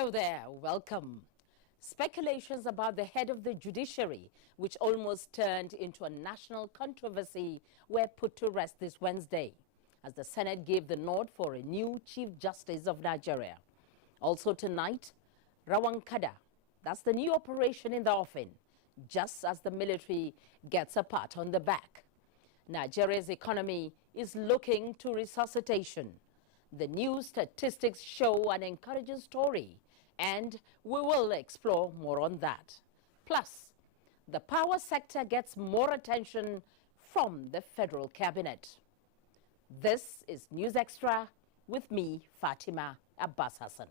Hello there, welcome. Speculations about the head of the Judiciary, which almost turned into a national controversy, were put to rest this Wednesday, as the Senate gave the nod for a new Chief Justice of Nigeria. Also tonight, Rawankada, that's the new operation in the offing, just as the military gets a pat on the back. Nigeria's economy is looking to resuscitation. The new statistics show an encouraging story, and we will explore more on that. Plus, the power sector gets more attention from the federal cabinet. This is News Extra with me, Fatima Abbas Hassan.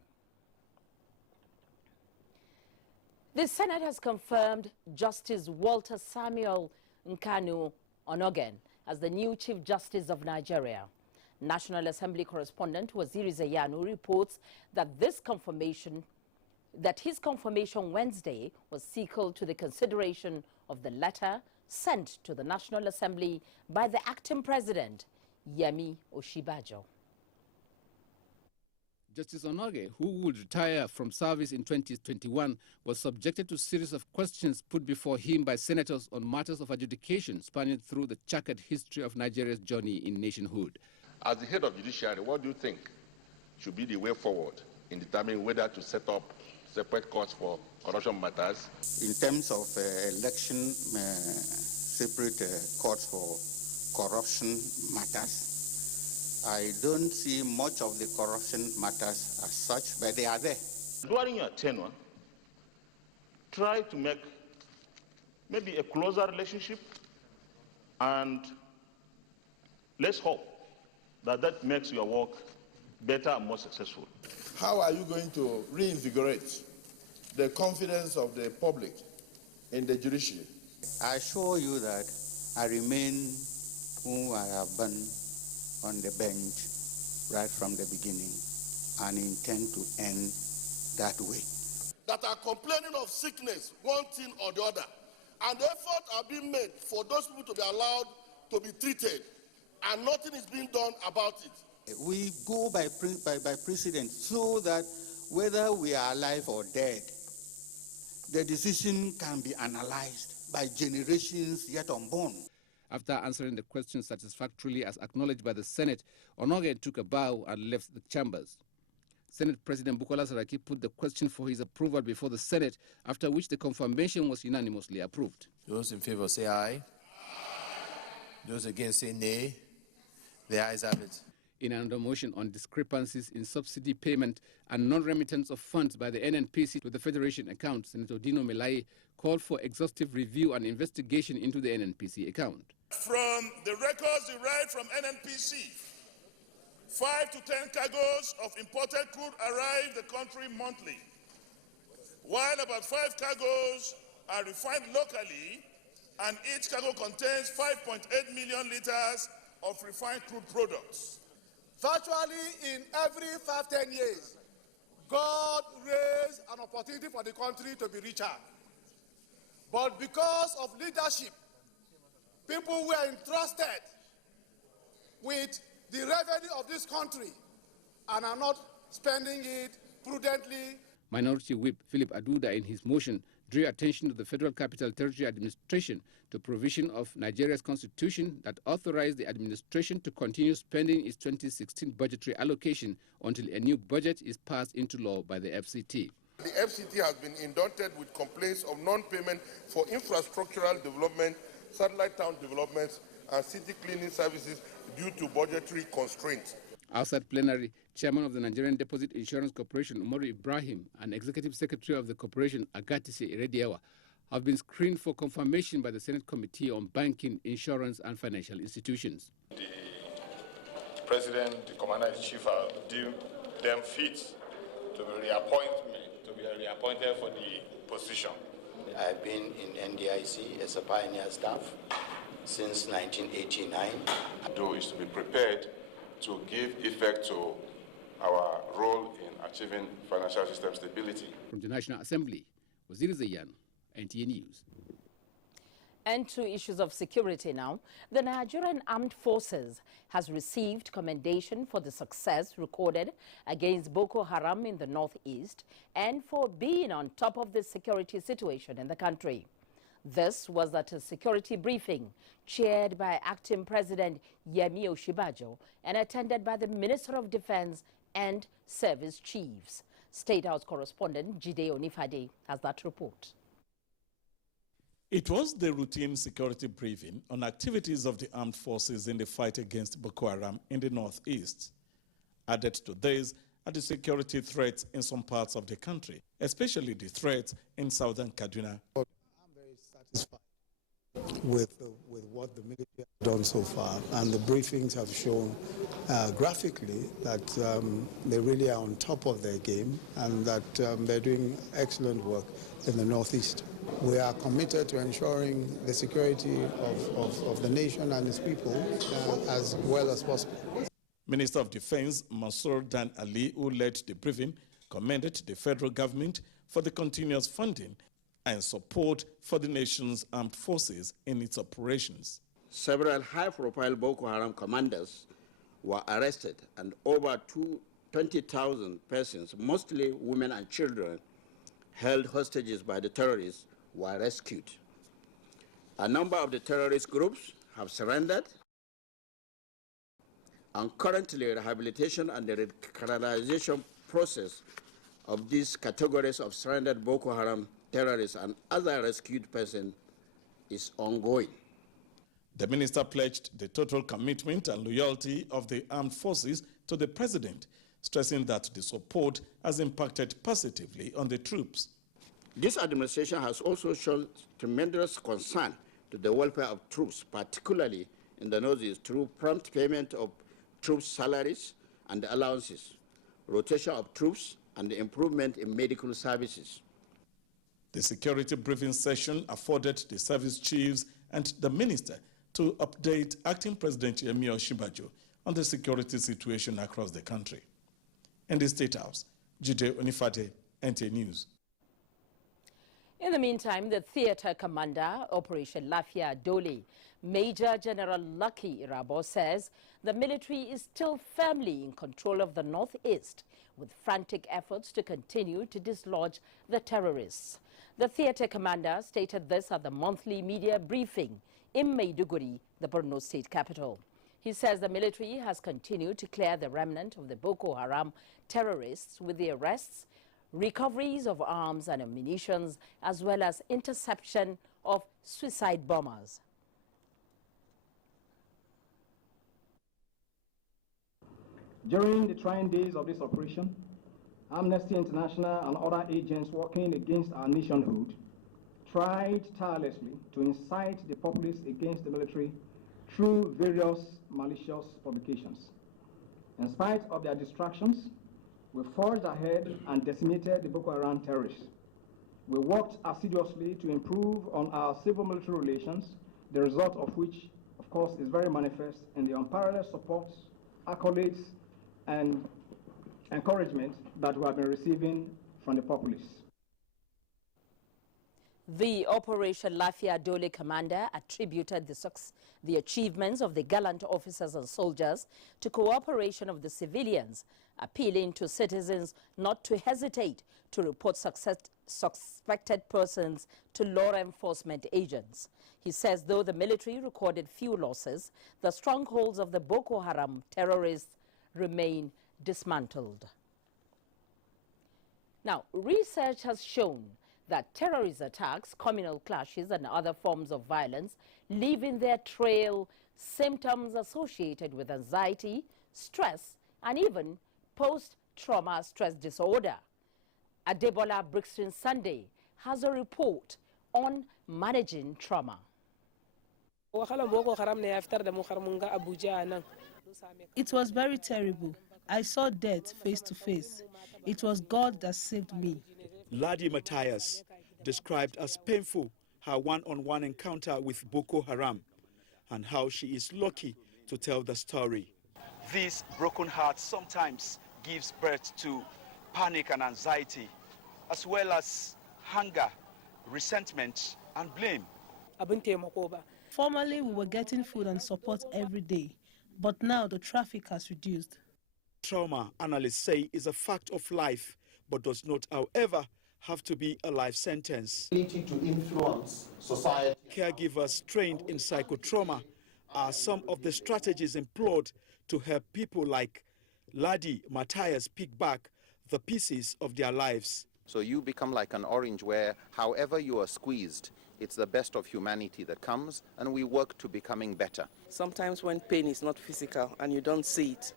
The Senate has confirmed Justice Walter Samuel Nkanu Onogen as the new Chief Justice of Nigeria. National Assembly correspondent Waziri Zayanu reports that his confirmation Wednesday was sequel to the consideration of the letter sent to the National Assembly by the acting president, Yemi Oshibajo. Justice Onoge, who would retire from service in 2021, was subjected to a series of questions put before him by senators on matters of adjudication spanning through the checkered history of Nigeria's journey in nationhood. As the head of Judiciary, what do you think should be the way forward in determining whether to set up separate courts for corruption matters? In terms of election, separate courts for corruption matters, I don't see much of the corruption matters as such, but they are there. During your tenure, try to make maybe a closer relationship, and let's hope that that makes your work better and more successful. How are you going to reinvigorate the confidence of the public in the judiciary? I assure you that I remain whom I have been on the bench right from the beginning and intend to end that way. That are complaining of sickness, one thing or the other, and efforts are being made for those people to be allowed to be treated, and nothing is being done about it. We go by precedent so that whether we are alive or dead, the decision can be analyzed by generations yet unborn. After answering the question satisfactorily as acknowledged by the Senate, Onoge took a bow and left the chambers. Senate President Bukola Saraki put the question for his approval before the Senate, after which the confirmation was unanimously approved. Those in favor say aye. Aye. Those against say nay. The ayes have it. In another motion on discrepancies in subsidy payment and non-remittance of funds by the NNPC to the Federation account, Senator Dino Melaye called for exhaustive review and investigation into the NNPC account. From the records derived from NNPC, 5 to 10 cargoes of imported crude arrive the country monthly, while about 5 cargoes are refined locally, and each cargo contains 5.8 million liters of refined crude products. Virtually in every 5-10 years, God raised an opportunity for the country to be richer. But because of leadership, people were entrusted with the revenue of this country and are not spending it prudently. Minority Whip Philip Aduda, in his motion, drew attention to the Federal Capital Territory Administration to provision of Nigeria's constitution that authorized the administration to continue spending its 2016 budgetary allocation until a new budget is passed into law by the FCT. The FCT has been indicted with complaints of non-payment for infrastructural development, satellite town developments, and city cleaning services due to budgetary constraints. Outside plenary, Chairman of the Nigerian Deposit Insurance Corporation, Umaru Ibrahim, and Executive Secretary of the corporation, Agatisi Irediawa, have been screened for confirmation by the Senate Committee on Banking, Insurance, and Financial Institutions. The President, the Commander-in-Chief, deemed them fit to be reappointed for the position. I've been in NDIC as a pioneer staff since 1989. Do is to be prepared to give effect to our role in achieving financial system stability. From the National Assembly, Waziri Zayanu, NTA News. And to issues of security now, the Nigerian Armed Forces has received commendation for the success recorded against Boko Haram in the northeast and for being on top of the security situation in the country. This was at a security briefing chaired by Acting President Yemi Osinbajo and attended by the Minister of Defense and Service Chiefs. State House correspondent Jide Onifade has that report. It was the routine security briefing on activities of the armed forces in the fight against Boko Haram in the northeast. Added to this are the security threats in some parts of the country, especially the threats in southern Kaduna. I'm very satisfied with what the military has done so far, and the briefings have shown graphically that they really are on top of their game and that they're doing excellent work in the northeast. We are committed to ensuring the security of the nation and its people as well as possible. Minister of Defense Mansour Dan Ali, who led the briefing, commended the federal government for the continuous funding and support for the nation's armed forces in its operations. Several high-profile Boko Haram commanders were arrested and over 20,000 persons, mostly women and children, held hostages by the terrorists were rescued. A number of the terrorist groups have surrendered, and currently rehabilitation and the radicalization process of these categories of surrendered Boko Haram terrorists and other rescued persons is ongoing. The minister pledged the total commitment and loyalty of the armed forces to the president, stressing that the support has impacted positively on the troops. This administration has also shown tremendous concern to the welfare of troops, particularly in the northeast, through prompt payment of troops' salaries and allowances, rotation of troops, and the improvement in medical services. The security briefing session afforded the service chiefs and the minister to update Acting President Yemi Osinbajo on the security situation across the country. In the State House, Jide Onifade, NTA News. In the meantime, the theater commander, Operation Lafia Dole, Major General Lucky Irabo, says the military is still firmly in control of the northeast, with frantic efforts to continue to dislodge the terrorists. The theater commander stated this at the monthly media briefing in Maiduguri, the Borno state capital. He says the military has continued to clear the remnant of the Boko Haram terrorists with the arrests, recoveries of arms and ammunition, as well as interception of suicide bombers. During the trying days of this operation, Amnesty International and other agents working against our nationhood tried tirelessly to incite the populace against the military through various malicious publications. In spite of their distractions, we forged ahead and decimated the Boko Haram terrorists. We worked assiduously to improve on our civil-military relations, the result of which, of course, is very manifest in the unparalleled support, accolades, and encouragement that we have been receiving from the populace. The Operation Lafia Dole commander attributed the achievements of the gallant officers and soldiers to cooperation of the civilians, appealing to citizens not to hesitate to report suspected persons to law enforcement agents. He says though the military recorded few losses, the strongholds of the Boko Haram terrorists remain dismantled. Now, research has shown that terrorist attacks, communal clashes, and other forms of violence leave in their trail symptoms associated with anxiety, stress, and even post-trauma stress disorder. Adebola Brixton Sunday has a report on managing trauma. It was very terrible. I saw death face to face. It was God that saved me. Ladi Matthias described as painful her one-on-one encounter with Boko Haram and how she is lucky to tell the story. This broken heart sometimes gives birth to panic and anxiety, as well as hunger, resentment, and blame. Formerly, we were getting food and support every day, but now the traffic has reduced. Trauma, analysts say, is a fact of life, but does not, however, have to be a life sentence. To influence society. Caregivers trained in psychotrauma are some of the strategies employed to help people like Ladi Matthias pick back the pieces of their lives. So you become like an orange where, however you are squeezed, it's the best of humanity that comes, and we work to becoming better. Sometimes when pain is not physical and you don't see it,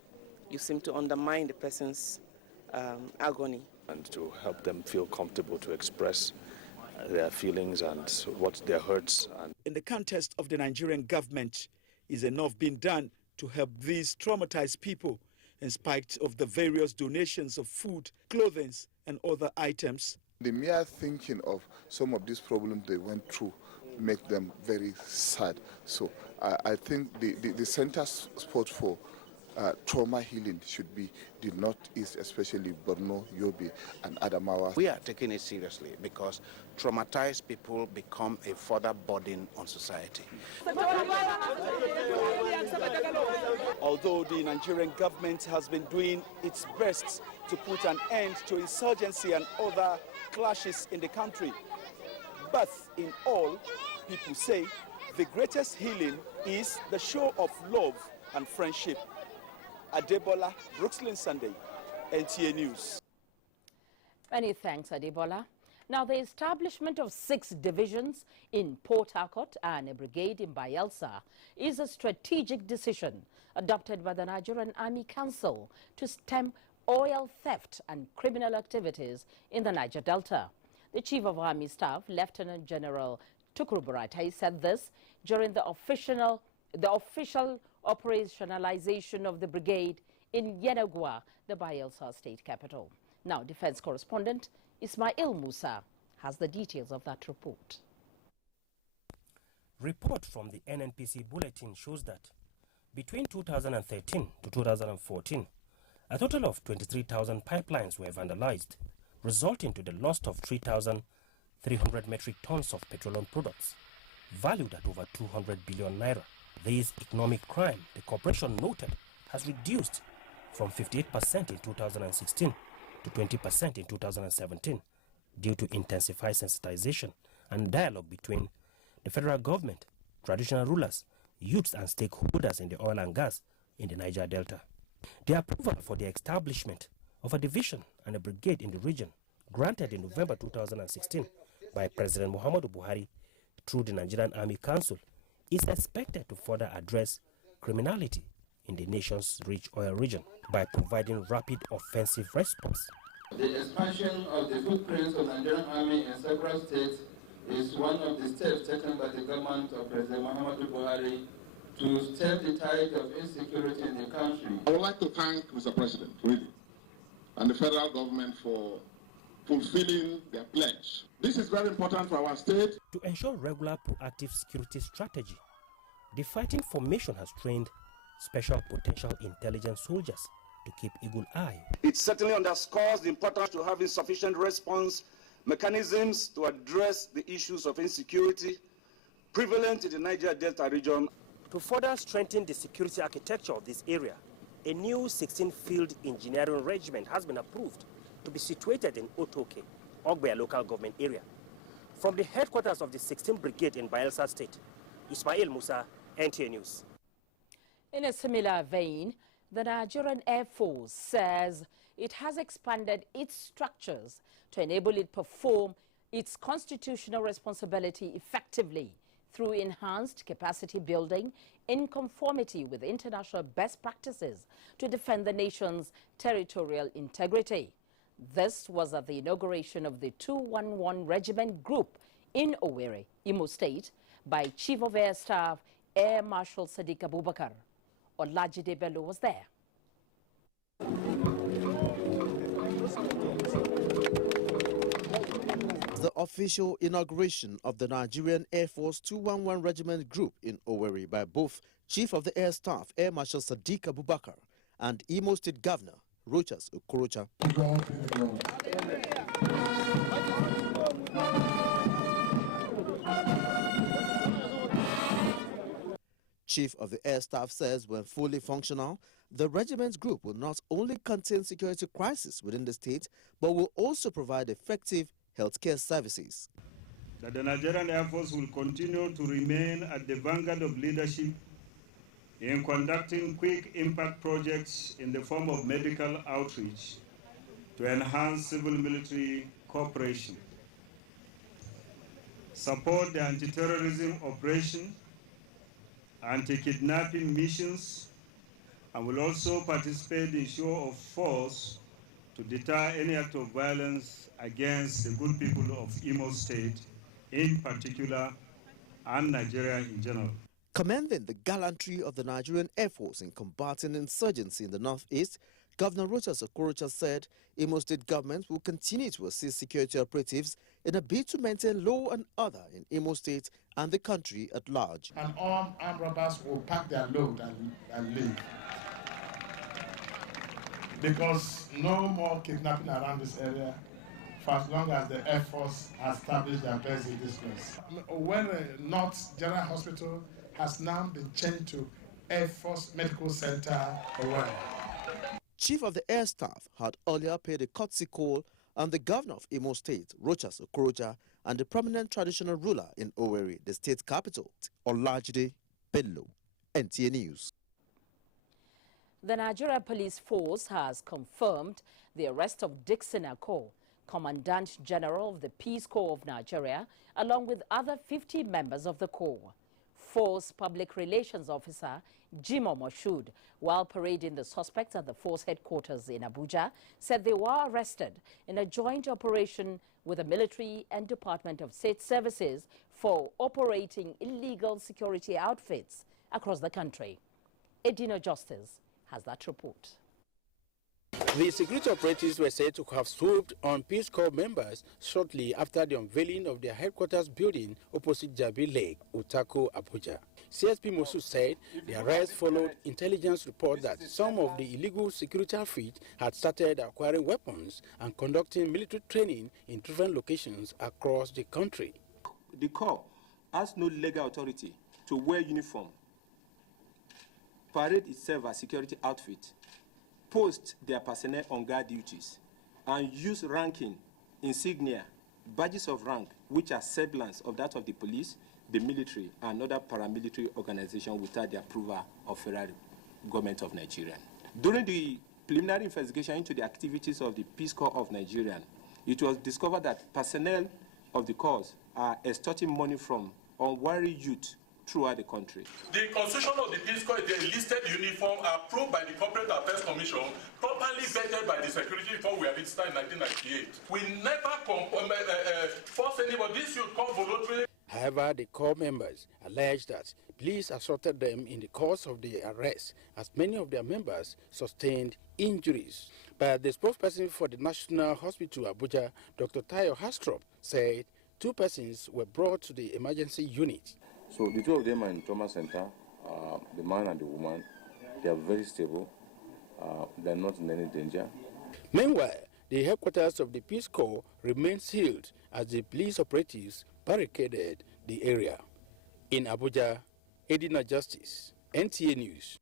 you seem to undermine the person's agony. And to help them feel comfortable to express their feelings and what their hurts. In the context of the Nigerian government, is enough being done to help these traumatized people in spite of the various donations of food, clothing, and other items? The mere thinking of some of these problems they went through make them very sad. So I think the center spot for trauma healing should be the Northeast, especially Borno, Yobe, and Adamawa. We are taking it seriously because traumatized people become a further burden on society. Although the Nigerian government has been doing its best to put an end to insurgency and other clashes in the country, but in all, people say the greatest healing is the show of love and friendship. Adebola, Brooklyn Sunday, NTA News. Many thanks, Adebola. Now, the establishment of 6 divisions in Port Harcourt and a brigade in Bayelsa is a strategic decision adopted by the Nigerian Army Council to stem oil theft and criminal activities in the Niger Delta. The Chief of Army Staff, Lieutenant General Tukuru Buratai, said this during the official operationalization of the brigade in Yenagua, the Bayelsa state capital. Now, defense correspondent Ismail Musa has the details of that report. Report from the NNPC bulletin shows that between 2013 to 2014, a total of 23,000 pipelines were vandalized, resulting to the loss of 3,300 metric tons of petroleum products, valued at over 200 billion naira. This economic crime, the corporation noted, has reduced from 58% in 2016 to 20% in 2017 due to intensified sensitization and dialogue between the federal government, traditional rulers, youths and stakeholders in the oil and gas in the Niger Delta. The approval for the establishment of a division and a brigade in the region, granted in November 2016 by President Muhammadu Buhari through the Nigerian Army Council, is expected to further address criminality in the nation's rich oil region by providing rapid offensive response. The expansion of the footprints of the Nigerian Army in several states is one of the steps taken by the government of President Muhammadu Buhari to stem the tide of insecurity in the country. I would like to thank Mr. President, really, and the federal government for fulfilling their pledge. This is very important for our state. To ensure regular proactive security strategy, the fighting formation has trained special potential intelligence soldiers to keep eagle eye. It certainly underscores the importance to having sufficient response mechanisms to address the issues of insecurity prevalent in the Niger Delta region. To further strengthen the security architecture of this area, a new 16-field engineering regiment has been approved to be situated in Otoke, Ogbe local government area. From the headquarters of the 16th Brigade in Bayelsa State, Ismail Musa, NTA News. In a similar vein, the Nigerian Air Force says it has expanded its structures to enable it perform its constitutional responsibility effectively through enhanced capacity building in conformity with international best practices to defend the nation's territorial integrity. This was at the inauguration of the 211 Regiment Group in Owerri, Imo State, by Chief of Air Staff Air Marshal Sadiq Abubakar. Olajide Bello was there. The official inauguration of the Nigerian Air Force 211 Regiment Group in Owerri by both Chief of the Air Staff Air Marshal Sadiq Abubakar and Imo State Governor Rochas Okorocha. Chief of the Air Staff says when fully functional, the regiment's group will not only contain security crises within the state, but will also provide effective healthcare services. That the Nigerian Air Force will continue to remain at the vanguard of leadership in conducting quick impact projects in the form of medical outreach to enhance civil-military cooperation, support the anti-terrorism operation, anti-kidnapping missions, and will also participate in show of force to deter any act of violence against the good people of Imo State in particular and Nigeria in general. Commending the gallantry of the Nigerian Air Force in combating insurgency in the northeast, Governor Rochas Okorocha said Imo State government will continue to assist security operatives in a bid to maintain law and order in Imo State and the country at large. And armed robbers will pack their load and leave. Because no more kidnapping around this area for as long as the Air Force has established their base in this place. When North General Hospital has now been changed to Air Force Medical Center, Owerri. Chief of the Air Staff had earlier paid a courtesy call on the governor of Imo State, Rochas Okorocha, and the prominent traditional ruler in Owerri, the state capital, Olajide Bello. NTA News. The Nigeria Police Force has confirmed the arrest of Dixon Akol, Commandant General of the Peace Corps of Nigeria, along with other 50 members of the Corps. Force Public Relations Officer Jimo Moshood, while parading the suspects at the force headquarters in Abuja, said they were arrested in a joint operation with the military and Department of State Services for operating illegal security outfits across the country. Edino Justice has that report. The security operatives were said to have swooped on Peace Corps members shortly after the unveiling of their headquarters building opposite Jabi Lake, Utako, Abuja. CSP Mosu said the arrest followed intelligence reports that some of the illegal security outfits had started acquiring weapons and conducting military training in different locations across the country. The Corps has no legal authority to wear uniform, parade itself as security outfit, post their personnel on guard duties, and use ranking, insignia, badges of rank, which are semblance of that of the police, the military, and other paramilitary organizations without the approval of federal government of Nigeria. During the preliminary investigation into the activities of the Peace Corps of Nigeria, it was discovered that personnel of the Corps are extorting money from unwary youth throughout the country. The constitution of the Peace Corps is the enlisted uniform approved by the Corporate Affairs Commission, properly vetted by the security before we registered in 1998. We never force anybody. This should come voluntarily. However, the Corps members allege that police assaulted them in the course of the arrest, as many of their members sustained injuries. But the spokesperson for the National Hospital, Abuja, Dr. Tayo Hastrop, said 2 persons were brought to the emergency unit. So the 2 of them are in trauma center, the man and the woman. They are very stable. They are not in any danger. Meanwhile, the headquarters of the Peace Corps remained sealed as the police operatives barricaded the area. In Abuja, Edina Justice, NTA News.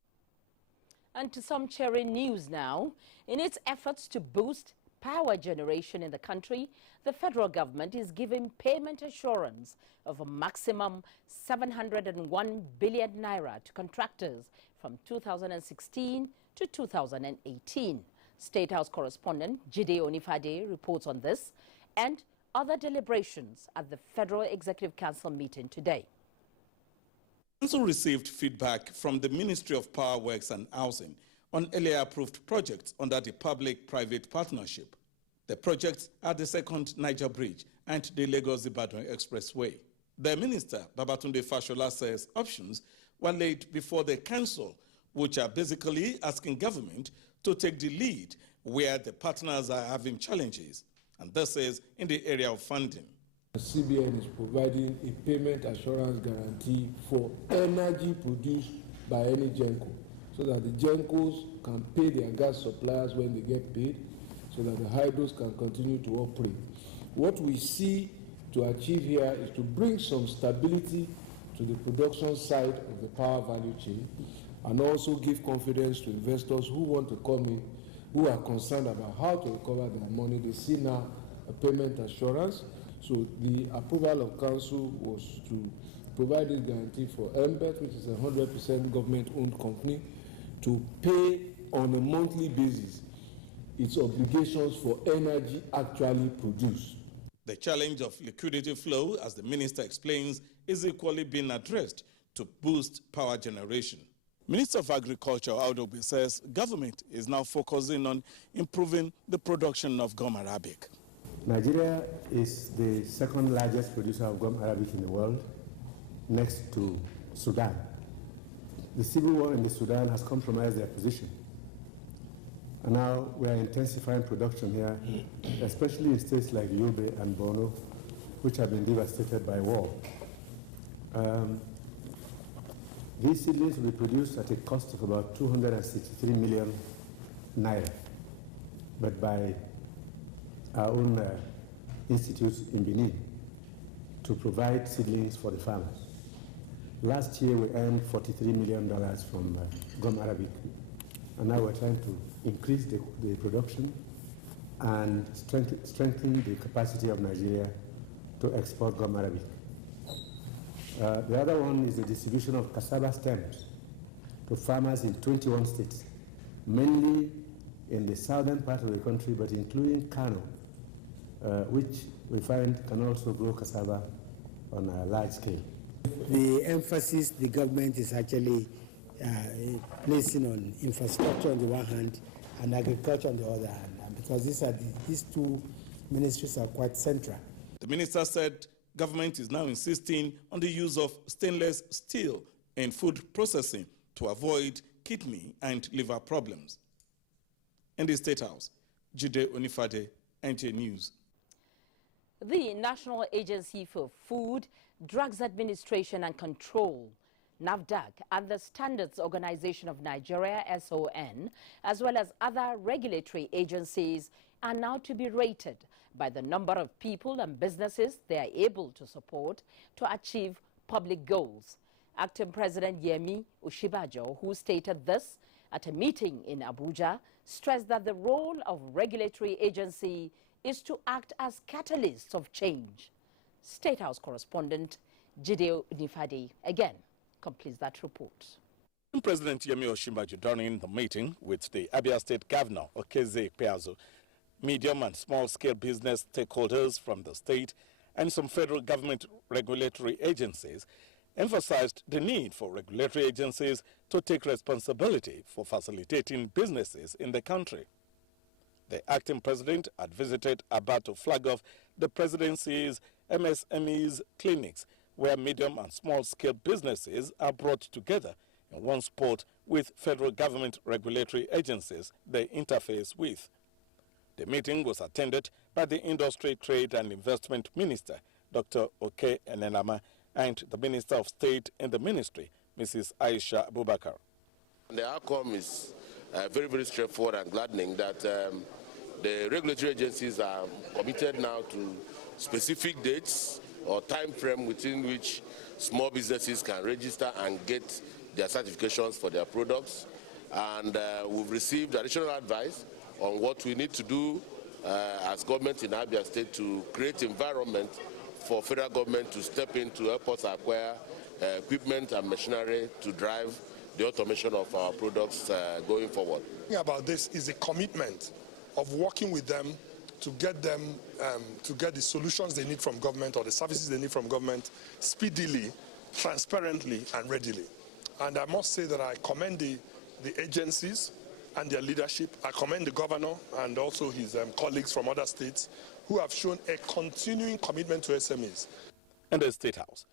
And to some cheering news now. In its efforts to boost power generation in the country, the federal government is giving payment assurance of a maximum 701 billion naira to contractors from 2016 to 2018. State House correspondent Jide Onifade reports on this and other deliberations at the Federal Executive Council meeting today. We also received feedback from the Ministry of Power Works and Housing on earlier approved projects under the public-private partnership. The projects are the second Niger Bridge and the Lagos-Ibadan Expressway. The Minister, Babatunde Fashola, says options were laid before the council, which are basically asking government to take the lead where the partners are having challenges. And this is in the area of funding. The CBN is providing a payment assurance guarantee for energy produced by any GENCO, so that the GENCOs can pay their gas suppliers when they get paid, so that the hydros can continue to operate. What we see to achieve here is to bring some stability to to the production side of the power value chain, and also give confidence to investors who want to come in, who are concerned about how to recover their money. They see now a payment assurance. So the approval of council was to provide this guarantee for MBET, which is a 100% government-owned company, to pay on a monthly basis its obligations for energy actually produced. The challenge of liquidity flow, as the minister explains, is equally being addressed to boost power generation. Minister of Agriculture, Audogbe, says government is now focusing on improving the production of gum arabic. Nigeria is the second largest producer of gum arabic in the world, next to Sudan. The civil war in the Sudan has compromised their position. And now we are intensifying production here, especially in states like Yobe and Borno, which have been devastated by war. These seedlings will be produced at a cost of about 263 million naira, but by our own institute in Benin to provide seedlings for the farmers. Last year we earned $43 million from gum arabic, and now we're trying to increase the production and strengthen the capacity of Nigeria to export gum arabic. The other one is the distribution of cassava stems to farmers in 21 states, mainly in the southern part of the country, but including Kano, which we find can also grow cassava on a large scale. The emphasis the government is actually placing on infrastructure on the one hand and agriculture on the other hand, and because these two ministries are quite central. The minister said government is now insisting on the use of stainless steel in food processing to avoid kidney and liver problems. In the State House, Jide Onifade, NTA News. The National Agency for Food, Drugs Administration and Control, NAFDAC, and the Standards Organization of Nigeria, SON, as well as other regulatory agencies, are now to be rated by the number of people and businesses they are able to support to achieve public goals. Acting President Yemi Osinbajo, who stated this at a meeting in Abuja, stressed that the role of regulatory agency is to act as catalysts of change. State House correspondent Jide Onifade again completes that report. President Yemi Osinbajo, during the meeting with the Abia State Governor Okeze Ikpeazu, medium and small-scale business stakeholders from the state and some federal government regulatory agencies, emphasized the need for regulatory agencies to take responsibility for facilitating businesses in the country. The acting president had visited Aba to flag off the presidency's MSMEs clinics, where medium and small-scale businesses are brought together in one spot with federal government regulatory agencies they interface with. The meeting was attended by the Industry, Trade and Investment Minister, Dr. Oke Enenama, and the Minister of State in the ministry, Mrs. Aisha Abubakar. The outcome is very, very straightforward and gladdening that the regulatory agencies are committed now to specific dates or time frame within which small businesses can register and get their certifications for their products. And we've received additional advice on what we need to do as government in Abia State to create environment for federal government to step in to help us acquire equipment and machinery to drive the automation of our products going forward. The thing about this is a commitment of working with them to get them to get the solutions they need from government or the services they need from government speedily, transparently, and readily. And I must say that I commend the agencies and their leadership. I commend the governor and also his colleagues from other states who have shown a continuing commitment to SMEs. And the State House.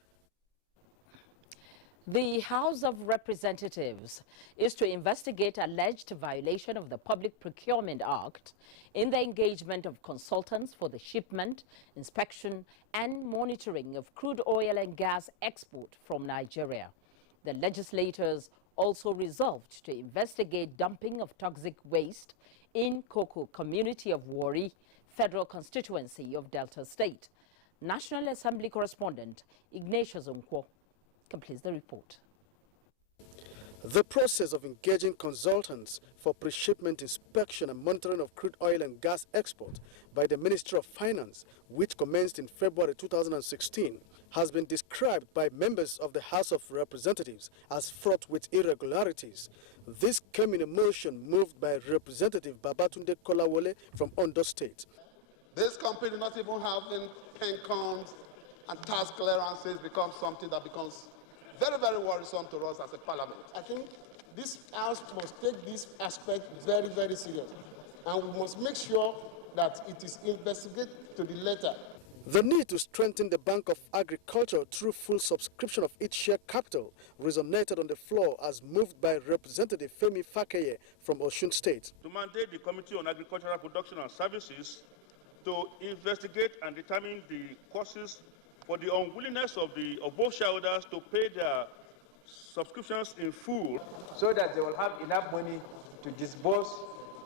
The House of Representatives is to investigate alleged violation of the Public Procurement Act in the engagement of consultants for the shipment, inspection, and monitoring of crude oil and gas export from Nigeria. The legislators also resolved to investigate dumping of toxic waste in Koko community of Warri, Federal Constituency of Delta State. National Assembly correspondent Ignatius Onkwo completes the report. The process of engaging consultants for pre-shipment inspection and monitoring of crude oil and gas export by the Ministry of Finance, which commenced in February 2016, has been described by members of the House of Representatives as fraught with irregularities. This came in a motion moved by Representative Babatunde Kolawole from Ondo State. This company not even having pensions and tax clearances becomes something that becomes very, very worrisome to us as a parliament. I think this House must take this aspect very, very serious. And we must make sure that it is investigated to the letter. The need to strengthen the Bank of Agriculture through full subscription of its share capital resonated on the floor as moved by Representative Femi Fakeye from Osun State. To mandate the Committee on Agricultural Production and Services to investigate and determine the causes for the unwillingness of both shareholders to pay their subscriptions in full, so that they will have enough money to disburse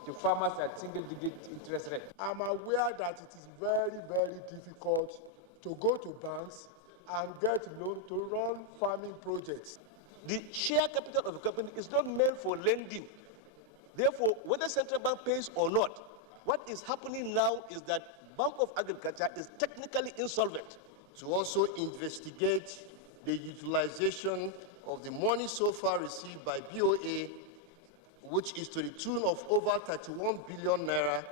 to farmers at single-digit interest rate. I'm aware that it is very, very difficult to go to banks and get loan to run farming projects. The share capital of a company is not meant for lending. Therefore, whether central bank pays or not, what is happening now is that Bank of Agriculture is technically insolvent. To also investigate the utilization of the money so far received by BOA, which is to the tune of over 31 billion naira.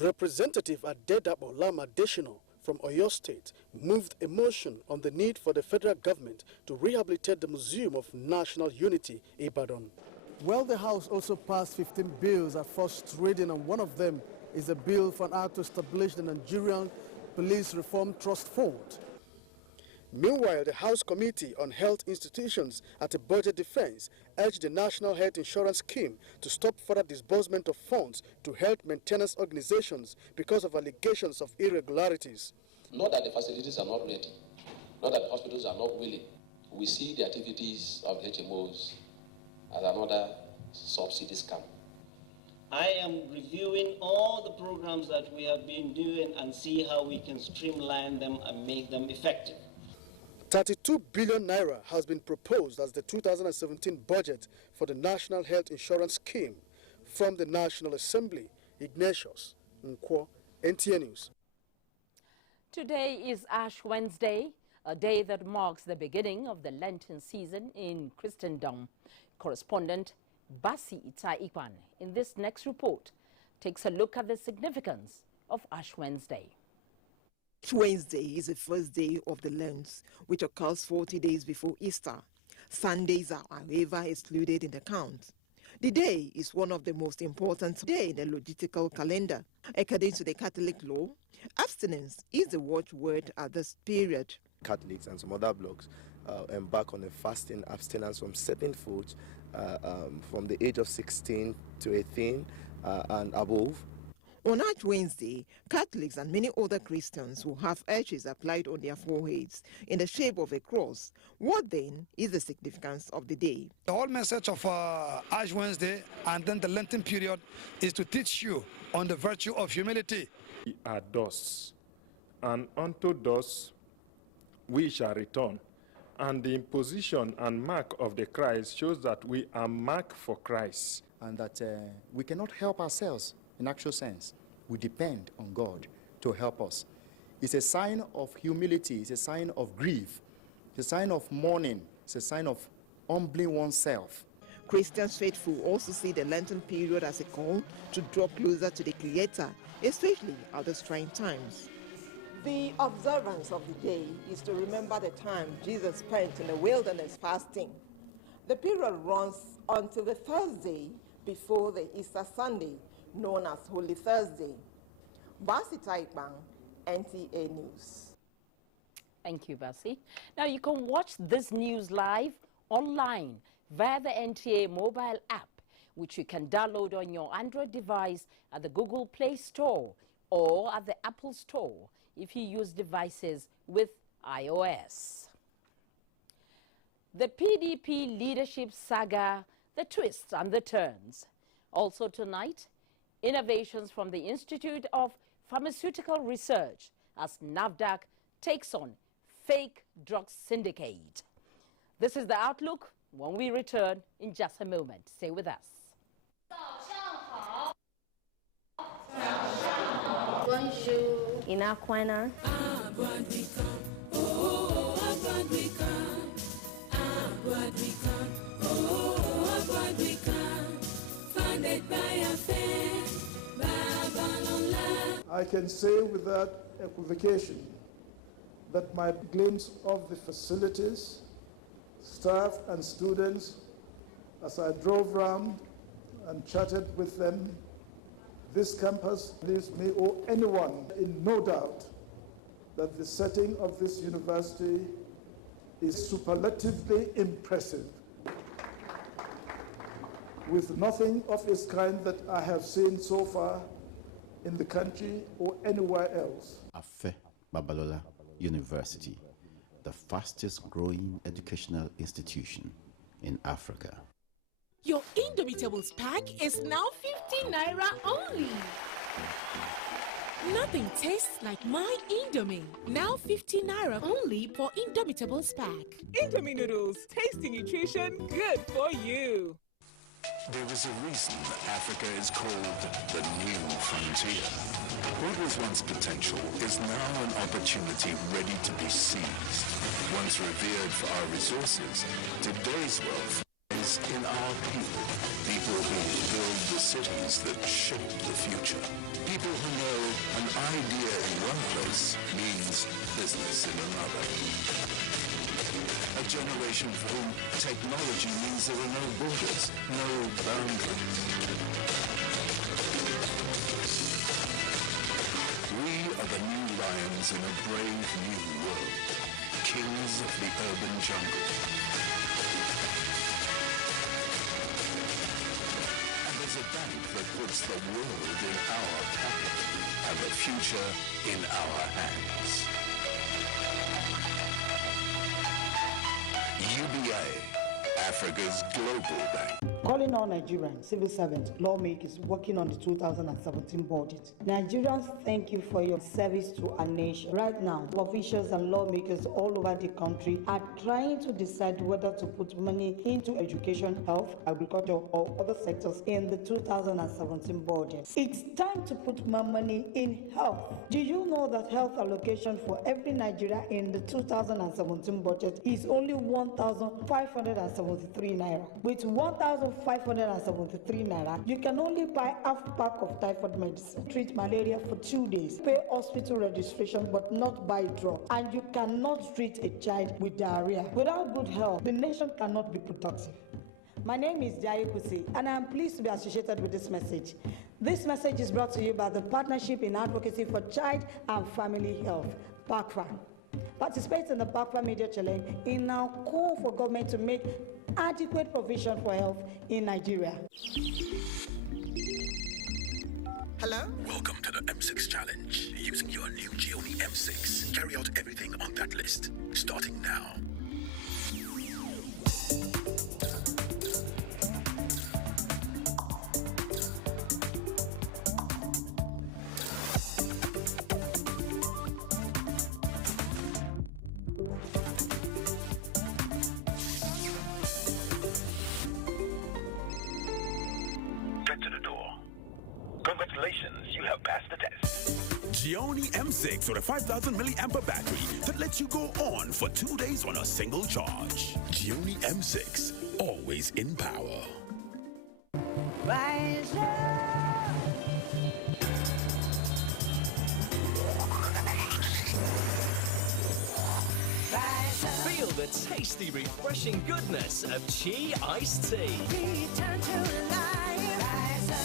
Representative Adedabo Lam Adesina from Oyo State moved a motion on the need for the federal government to rehabilitate the Museum of National Unity, Ibadan. Well, the House also passed 15 bills at first reading, and one of them is a bill for an act to establish the Nigerian Police Reform Trust Fund. Meanwhile, the House Committee on Health Institutions at a Budget Defense urged the National Health Insurance Scheme to stop further disbursement of funds to health maintenance organizations because of allegations of irregularities. Not that the facilities are not ready, not that the hospitals are not willing. We see the activities of HMOs as another subsidy scam. I am reviewing all the programs that we have been doing and see how we can streamline them and make them effective. 32 billion naira has been proposed as the 2017 budget for the National Health Insurance Scheme. From the National Assembly, Ignatius Nkwo, NTA News. Today is Ash Wednesday, a day that marks the beginning of the Lenten season in Christendom. Correspondent Basi Ita-Ikwan in this next report takes a look at the significance of Ash Wednesday. Ash Wednesday is the first day of the Lent, which occurs 40 days before Easter. Sundays are, however, excluded in the count. The day is one of the most important days in the liturgical calendar. According to the Catholic law, abstinence is the watchword at this period. Catholics and some other blocs embark on a fasting abstinence from certain foods from the age of 16 to 18 and above. On Ash Wednesday, Catholics and many other Christians will have ashes applied on their foreheads in the shape of a cross. What then is the significance of the day? The whole message of Ash Wednesday and then the Lenten period is to teach you on the virtue of humility. We are dust, and unto dust we shall return. And the imposition and mark of the Christ shows that we are marked for Christ. And that we cannot help ourselves. In actual sense, we depend on God to help us. It's a sign of humility, it's a sign of grief, it's a sign of mourning, it's a sign of humbling oneself. Christians faithful also see the Lenten period as a call to draw closer to the Creator, especially at these trying times. The observance of the day is to remember the time Jesus spent in the wilderness fasting. The period runs until the Thursday before the Easter Sunday, known as Holy Thursday. Basi Taipang, NTA News. Thank you, Basi. Now you can watch this news live online via the NTA mobile app, which you can download on your Android device at the Google Play Store or at the Apple Store if you use devices with iOS. The PDP leadership saga, the twists and the turns. Also tonight, innovations from the Institute of Pharmaceutical Research as NAFDAC takes on fake drug syndicate. This is the outlook. When we return in just a moment, stay with us. Bonjour. Inakwana. I can say without equivocation that my glimpse of the facilities, staff and students as I drove round and chatted with them, this campus leaves me or anyone in no doubt that the setting of this university is superlatively impressive, with nothing of its kind that I have seen so far in the country or anywhere else. Afe Babalola University, the fastest growing educational institution in Africa. Your Indomitables pack is now 50 Naira only. Nothing tastes like my Indomie. Now 50 Naira only for Indomitables pack. Indomie noodles, tasty nutrition, good for you. There is a reason Africa is called the new frontier. What was once potential is now an opportunity ready to be seized. Once revered for our resources, today's wealth is in our people. People who build the cities that shape the future. People who know an idea in one place means business in another. A generation for whom technology means there are no borders, no boundaries. We are the new lions in a brave new world, kings of the urban jungle. And there's a bank that puts the world in our pocket and the future in our hands. UBA, Africa's global bank. Calling all Nigerians, civil servants, lawmakers working on the 2017 budget. Nigerians, thank you for your service to our nation. Right now, officials and lawmakers all over the country are trying to decide whether to put money into education, health, agriculture, or other sectors in the 2017 budget. It's time to put more money in health. Do you know that health allocation for every Nigerian in the 2017 budget is only 1,573 naira? With 1,573 naira, you can only buy half pack of typhoid medicine, treat malaria for 2 days, pay hospital registration but not buy drugs, and you cannot treat a child with diarrhea. Without good health, the nation cannot be productive. My name is Jai Kusi, and I am pleased to be associated with this message. This message is brought to you by the Partnership in Advocacy for Child and Family Health, PACFA. Participate in the PACFA Media Challenge in our call for government to make adequate provision for health in Nigeria. Hello? Welcome to the M6 Challenge. Using your new Gioni M6, carry out everything on that list, starting now. Congratulations, you have passed the test. Gioni M6 with a 5,000 milliampere battery that lets you go on for 2 days on a single charge. Gioni M6, always in power. Rise up. Feel the tasty, refreshing goodness of Chi Iced Tea. Return to life. Rise up.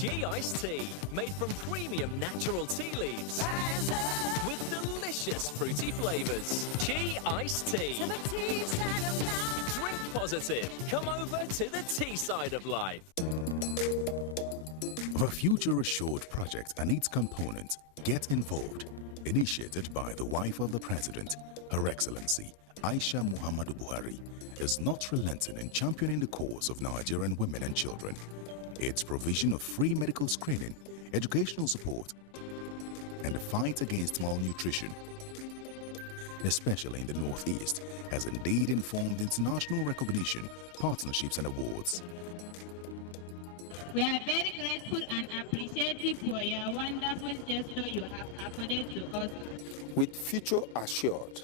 Chi Iced Tea, made from premium natural tea leaves. Rise up. With delicious fruity flavors. Chi Iced Tea. To the tea side of life. Drink positive. Come over to the tea side of life. The Future Assured project and its components Get Involved, initiated by the wife of the President, Her Excellency Aisha Muhammadu Buhari, is not relenting in championing the cause of Nigerian women and children. Its provision of free medical screening, educational support, and the fight against malnutrition, especially in the Northeast, has indeed informed international recognition, partnerships and awards. We are very grateful and appreciative for your wonderful gesture you have accorded to us. With future assured,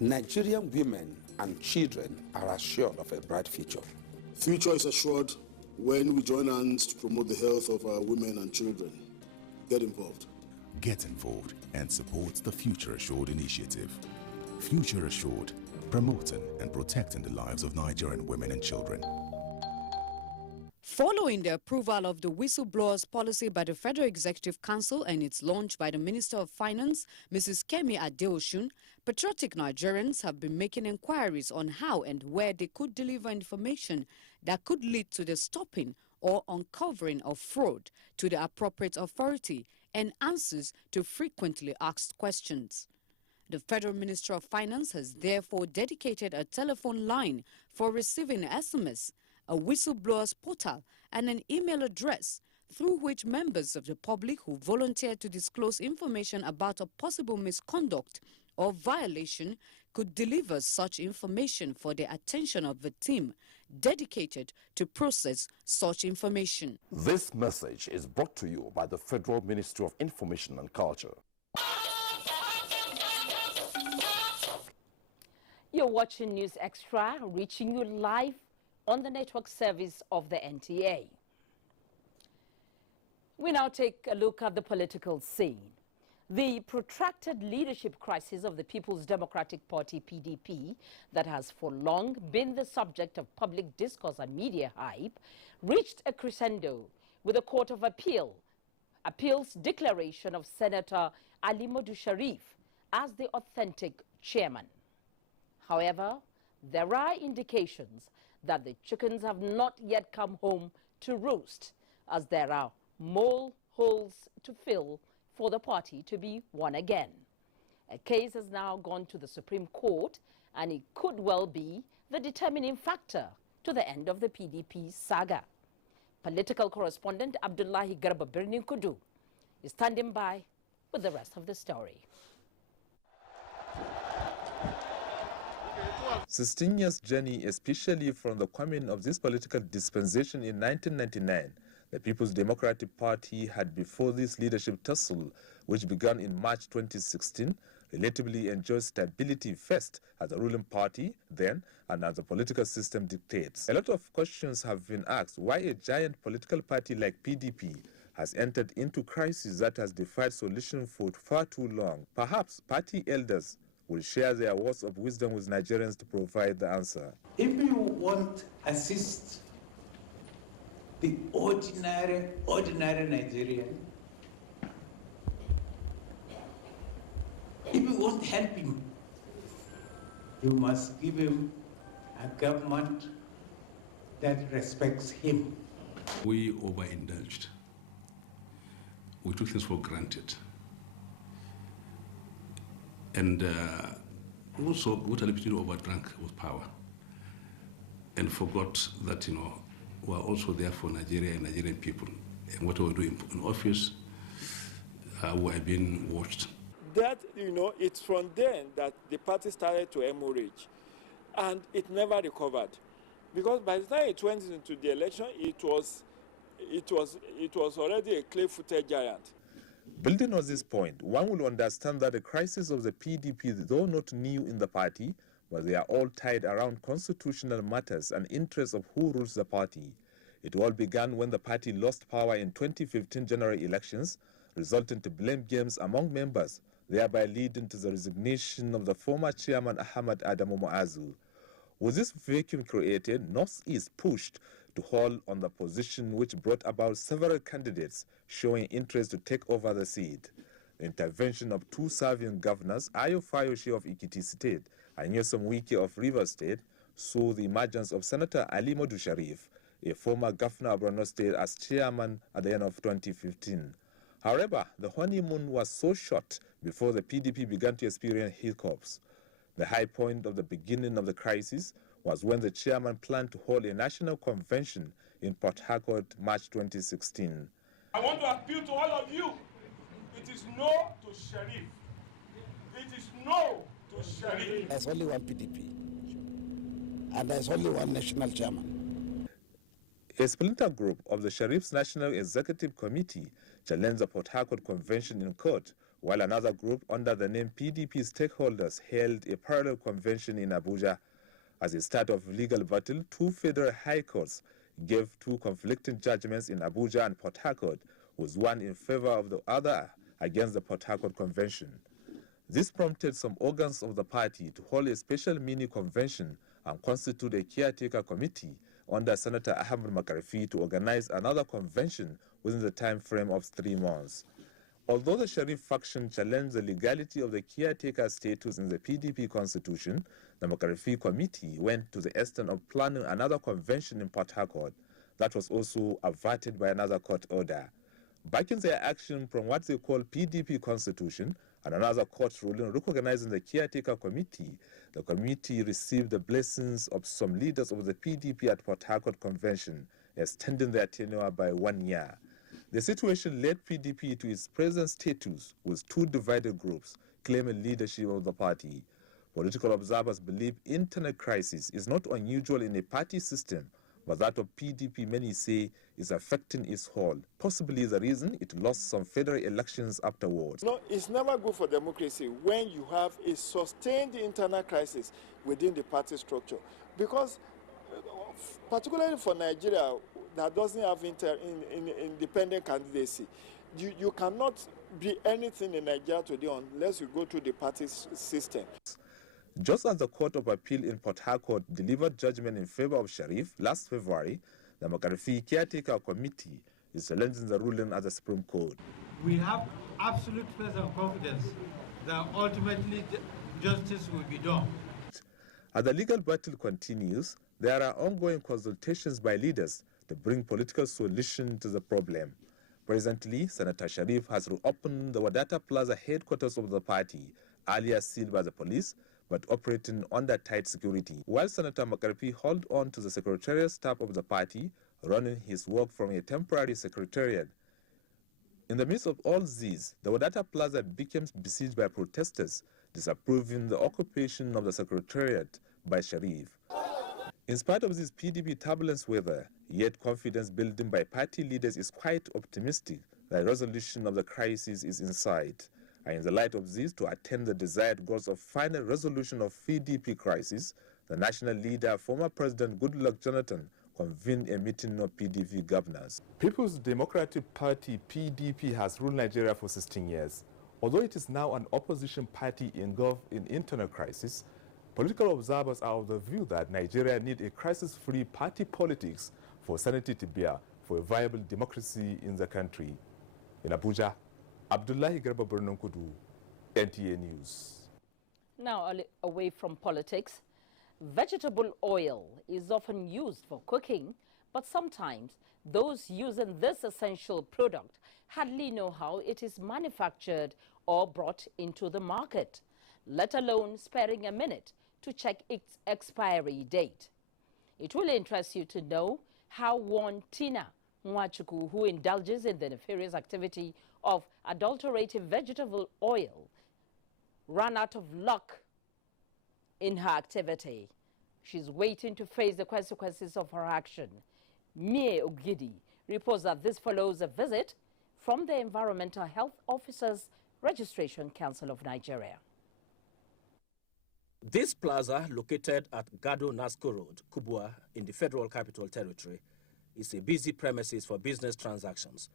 Nigerian women and children are assured of a bright future. Future is assured when we join hands to promote the health of our women and children. Get involved. Get involved and support the Future Assured initiative. Future Assured, promoting and protecting the lives of Nigerian women and children. Following the approval of the Whistleblowers policy by the Federal Executive Council and its launch by the Minister of Finance, Mrs. Kemi Adeosun, patriotic Nigerians have been making inquiries on how and where they could deliver information that could lead to the stopping or uncovering of fraud to the appropriate authority and answers to frequently asked questions. The Federal Minister of Finance has therefore dedicated a telephone line for receiving SMS, a whistleblowers portal, and an email address through which members of the public who volunteer to disclose information about a possible misconduct or violation could deliver such information for the attention of the team dedicated to process such information. This message is brought to you by the Federal Ministry of Information and Culture. You're watching News Extra, reaching you live on the network service of the NTA. We now take a look at the political scene. The protracted leadership crisis of the People's Democratic Party, PDP, that has for long been the subject of public discourse and media hype, reached a crescendo with the Court of Appeal's declaration of Senator Ali Modu Sharif as the authentic chairman. However, there are indications that the chickens have not yet come home to roost, as there are more holes to fill for the party to be won again. A case has now gone to the Supreme Court, and it could well be the determining factor to the end of the PDP saga. Political correspondent Abdullahi Garba Birnin Kudu is standing by with the rest of the story. 16 years journey, especially from the coming of this political dispensation in 1999, the People's Democratic Party had before this leadership tussle, which began in March 2016, relatively enjoyed stability first as a ruling party then and as the political system dictates. A lot of questions have been asked why a giant political party like PDP has entered into crisis that has defied solution for far too long. Perhaps party elders will share their words of wisdom with Nigerians to provide the answer. If you want to assist the ordinary Nigerian, if you want to help him, you must give him a government that respects him. We overindulged. We took things for granted. And also got a little bit overdrunk with power and forgot that, we're also there for Nigeria and Nigerian people. And what we do in office, we're being watched. That, it's from then that the party started to hemorrhage, and it never recovered. Because by the time it went into the election, it was already a clay-footed giant. Building on this point, one will understand that the crisis of the PDP, though not new in the party, but they are all tied around constitutional matters and interests of who rules the party. It all began when the party lost power in 2015 general elections, resulting to blame games among members, thereby leading to the resignation of the former chairman Ahmad Adamu Muazu. With this vacuum created, Northeast pushed to hold on the position, which brought about several candidates showing interest to take over the seat. The intervention of two serving governors, Ayo Fayoshe of Ikiti State and Nyesom Wike of Rivers State, saw the emergence of Senator Ali Modu Sharif, a former governor of Borno State, as chairman at the end of 2015. However, the honeymoon was so short before the PDP began to experience hiccups. The high point of the beginning of the crisis was when the chairman planned to hold a national convention in Port Harcourt, March 2016. I want to appeal to all of you. It is no to Sharif. It is no to Sharif. There's only one PDP. and there's only one national chairman. A splinter group of the Sharif's National Executive Committee challenged the Port Harcourt Convention in court, while another group under the name PDP Stakeholders held a parallel convention in Abuja. As a start of legal battle, two federal high courts gave two conflicting judgments in Abuja and Port Harcourt, with one in favor of the other against the Port Harcourt Convention. This prompted some organs of the party to hold a special mini-convention and constitute a caretaker committee under Senator Ahmed Makarfi to organize another convention within the time frame of 3 months. Although the Sharif faction challenged the legality of the caretaker status in the PDP constitution, the Makarfi committee went to the extent of planning another convention in Port Harcourt that was also averted by another court order. Backing their action from what they call PDP constitution and another court ruling recognizing the caretaker committee, the committee received the blessings of some leaders of the PDP at Port Harcourt Convention, extending their tenure by 1 year. The situation led PDP to its present status with two divided groups claiming leadership of the party. Political observers believe internal crisis is not unusual in a party system, but that of PDP, many say, is affecting its whole, possibly the reason it lost some federal elections afterwards. No, it's never good for democracy when you have a sustained internal crisis within the party structure, because particularly for Nigeria that doesn't have independent candidacy, you cannot be anything in Nigeria today unless you go through the party system. Just as the Court of Appeal in Port Harcourt delivered judgment in favor of Sharif last February, the Makarfi Caretaker Committee is challenging the ruling at the Supreme Court. We have absolute faith and confidence that ultimately justice will be done. As the legal battle continues, there are ongoing consultations by leaders to bring political solution to the problem. Presently, Senator Sharif has reopened the Wadata Plaza headquarters of the party, earlier sealed by the police, but operating under tight security, while Senator Makarfi held on to the secretariat staff of the party, running his work from a temporary secretariat. In the midst of all this, the Wadata Plaza became besieged by protesters, disapproving the occupation of the secretariat by Sharif. In spite of this PDP turbulence weather, yet confidence building by party leaders is quite optimistic that resolution of the crisis is in sight. And in the light of this, to attain the desired goals of final resolution of PDP crisis, the national leader, former President Goodluck Jonathan, convened a meeting of PDP governors. People's Democratic Party, PDP, has ruled Nigeria for 16 years. Although it is now an opposition party engulfed in internal crisis, political observers are of the view that Nigeria needs a crisis-free party politics for sanity to bear for a viable democracy in the country. In Abuja, Abdullahi Garba Kudu, NTA News. Now, away from politics, vegetable oil is often used for cooking, but sometimes those using this essential product hardly know how it is manufactured or brought into the market, let alone sparing a minute to check its expiry date. It will interest you to know how one Tina Nwachuku, who indulges in the nefarious activity of adulterated vegetable oil, ran out of luck in her activity. She's waiting to face the consequences of her action. Mie Ogidi reports that this follows a visit from the Environmental Health Officers Registration Council of Nigeria. This plaza, located at Gado Nasco Road, Kubwa, in the Federal Capital Territory, is a busy premises for business transactions.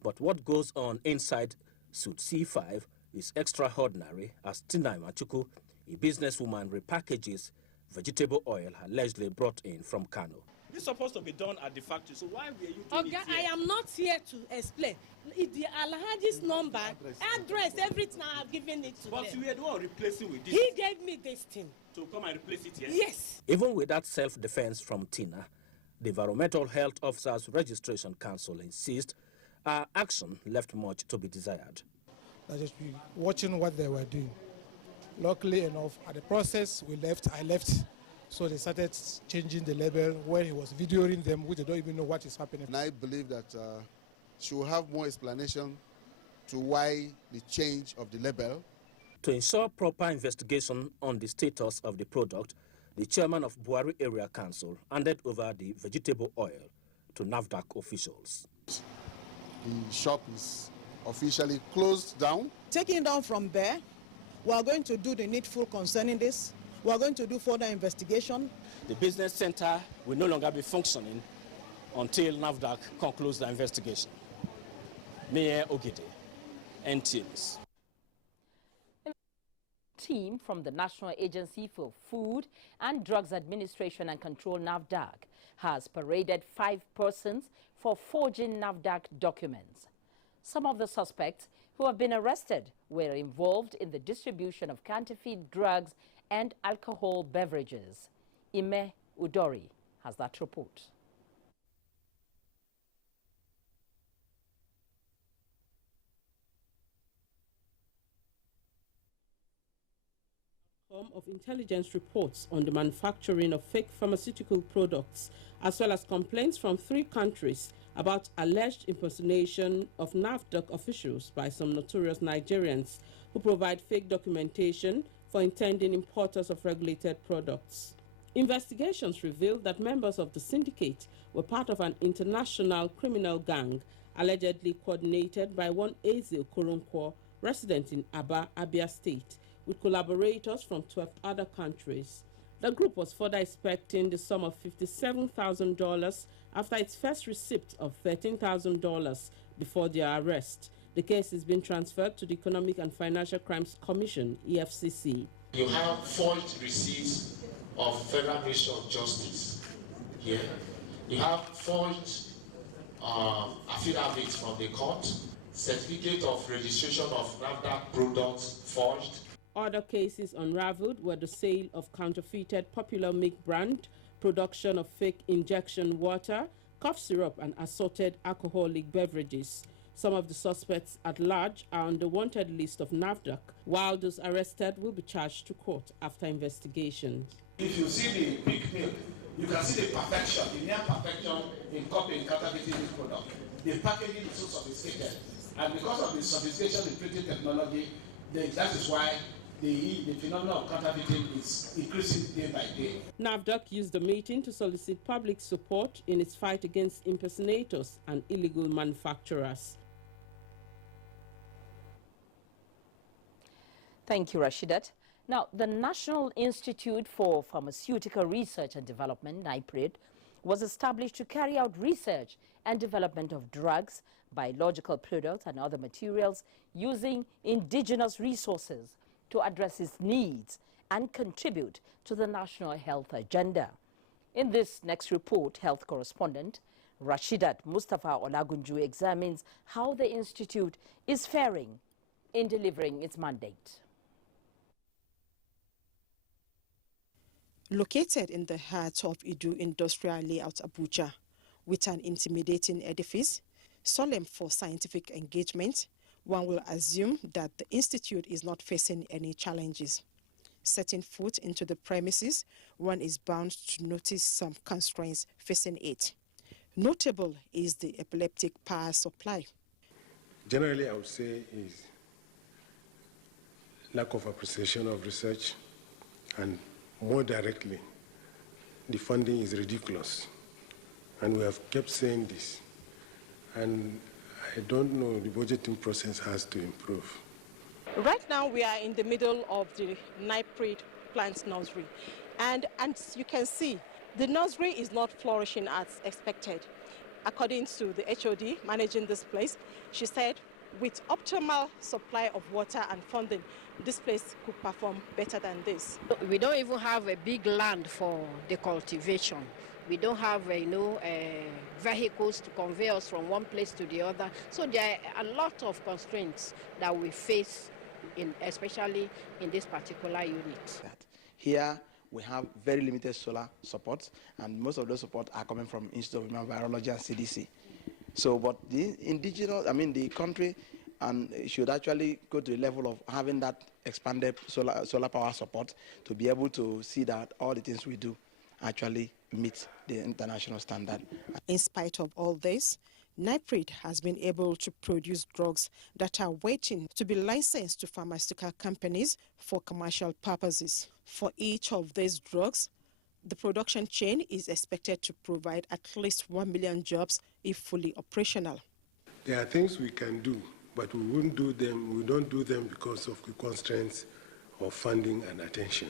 But what goes on inside Suite C5 is extraordinary, as Tina Nwachuku, a businesswoman, repackages vegetable oil allegedly brought in from Kano. This is supposed to be done at the factory, so why were you doing it here? I am not here to explain. The Alhaji's number, address, everything I have given it to But them. you were the one replacing with this. He gave me this thing. To come and replace it here? Yes. Even without self-defense from Tina, the Environmental Health Officers Registration Council insists our action left much to be desired. I just be watching what they were doing. Luckily enough, at the process I left, so they started changing the label when he was videoing them, which they don't even know what is happening. And I believe that she will have more explanation to why the change of the label. To ensure proper investigation on the status of the product, The chairman of Buhari Area Council handed over the vegetable oil to NAFDAC officials. The shop is officially closed down. Taking it down from there, we are going to do the needful concerning this. We are going to do further investigation. The business center will no longer be functioning until NAFDAC concludes the investigation. Mayor Ogede, NTA News. Team from the National Agency for Food and Drugs Administration and Control, NAFDAC, has paraded 5 persons for forging NAFDAC documents. Some of the suspects who have been arrested were involved in the distribution of counterfeit drugs and alcohol beverages. Ime Udori has that report. Of intelligence reports on the manufacturing of fake pharmaceutical products, as well as complaints from 3 countries about alleged impersonation of NAFDAC officials by some notorious Nigerians who provide fake documentation for intending importers of regulated products. Investigations revealed that members of the syndicate were part of an international criminal gang allegedly coordinated by one Eze Okoronkwo, resident in Aba, Abia State, with collaborators from 12 other countries. The group was further expecting the sum of $57,000 after its first receipt of $13,000 before their arrest. The case is being transferred to the Economic and Financial Crimes Commission, EFCC. You have forged receipts of Federal Ministry of Justice here. You have forged affidavits from the court, certificate of registration of NAFDAC products forged. Other cases unraveled were the sale of counterfeited Popular Milk brand, production of fake injection water, cough syrup, and assorted alcoholic beverages. Some of the suspects at large are on the wanted list of NAFDAC, while those arrested will be charged to court after investigation. If you see the big milk, you can see the perfection, the near perfection in copying counterfeiting this product. The packaging is so sophisticated, and because of the sophistication in printing technology, that is why the phenomenon of counterfeiting is increasing day by day. NAFDAC used the meeting to solicit public support in its fight against impersonators and illegal manufacturers. Thank you, Rashidat. Now, the National Institute for Pharmaceutical Research and Development, NIPRID, was established to carry out research and development of drugs, biological products, and other materials using indigenous resources to address its needs and contribute to the national health agenda. In this next report, health correspondent Rashidat Mustafa Olagunju examines how the institute is faring in delivering its mandate. Located in the heart of Idu Industrial Layout, Abuja, with an intimidating edifice, solemn for scientific engagement, one will assume that the institute is not facing any challenges. Setting foot into the premises, one is bound to notice some constraints facing it. Notable is the epileptic power supply. Generally, I would say is lack of appreciation of research, and more directly, the funding is ridiculous. And we have kept saying this. And I don't know, the budgeting process has to improve. Right now, we are in the middle of the NIPRID plant nursery. And as you can see, the nursery is not flourishing as expected. According to the HOD managing this place, she said with optimal supply of water and funding, this place could perform better than this. We don't even have a big land for the cultivation. We don't have, vehicles to convey us from one place to the other. So there are a lot of constraints that we face, especially in this particular unit. Here, we have very limited solar support, and most of those support are coming from Institute of Human Virology and CDC. So, but the the country should actually go to the level of having that expanded solar power support to be able to see that all the things we do actually meet the international standard. In spite of all this, NIPRID has been able to produce drugs that are waiting to be licensed to pharmaceutical companies for commercial purposes. For each of these drugs, The production chain is expected to provide at least 1 million jobs if fully operational. There are things we can do, but we wouldn't do them. We don't do them because of the constraints of funding and attention.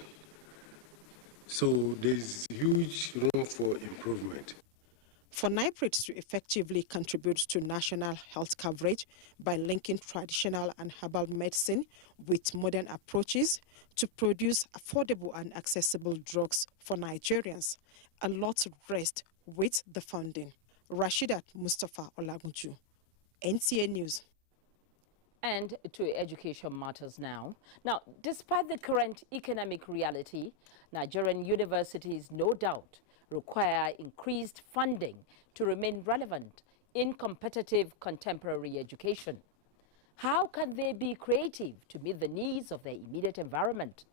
So there's huge room for improvement. For NIPRIT to effectively contribute to national health coverage by linking traditional and herbal medicine with modern approaches to produce affordable and accessible drugs for Nigerians, a lot rests with the funding. Rashidat Mustafa Olagunju, NTA News. And to education matters now. Now, despite the current economic reality, Nigerian universities no doubt require increased funding to remain relevant in competitive contemporary education. How can they be creative to meet the needs of their immediate environment?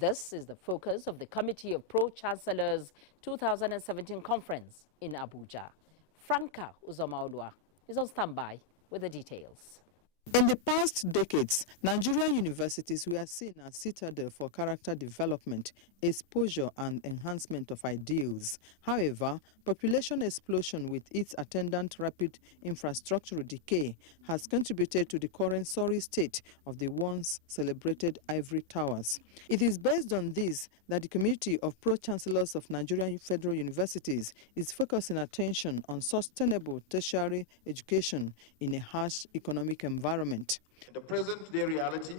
This is the focus of the Committee of Pro-Chancellors 2017 conference in Abuja. Franca Uzomaolua is on standby with the details. In the past decades, Nigerian universities were seen as citadel for character development, exposure and enhancement of ideals. However, population explosion with its attendant rapid infrastructural decay has contributed to the current sorry state of the once celebrated ivory towers. It is based on this that the Committee of Pro-Chancellors of Nigerian Federal Universities is focusing attention on sustainable tertiary education in a harsh economic environment. In the present-day reality,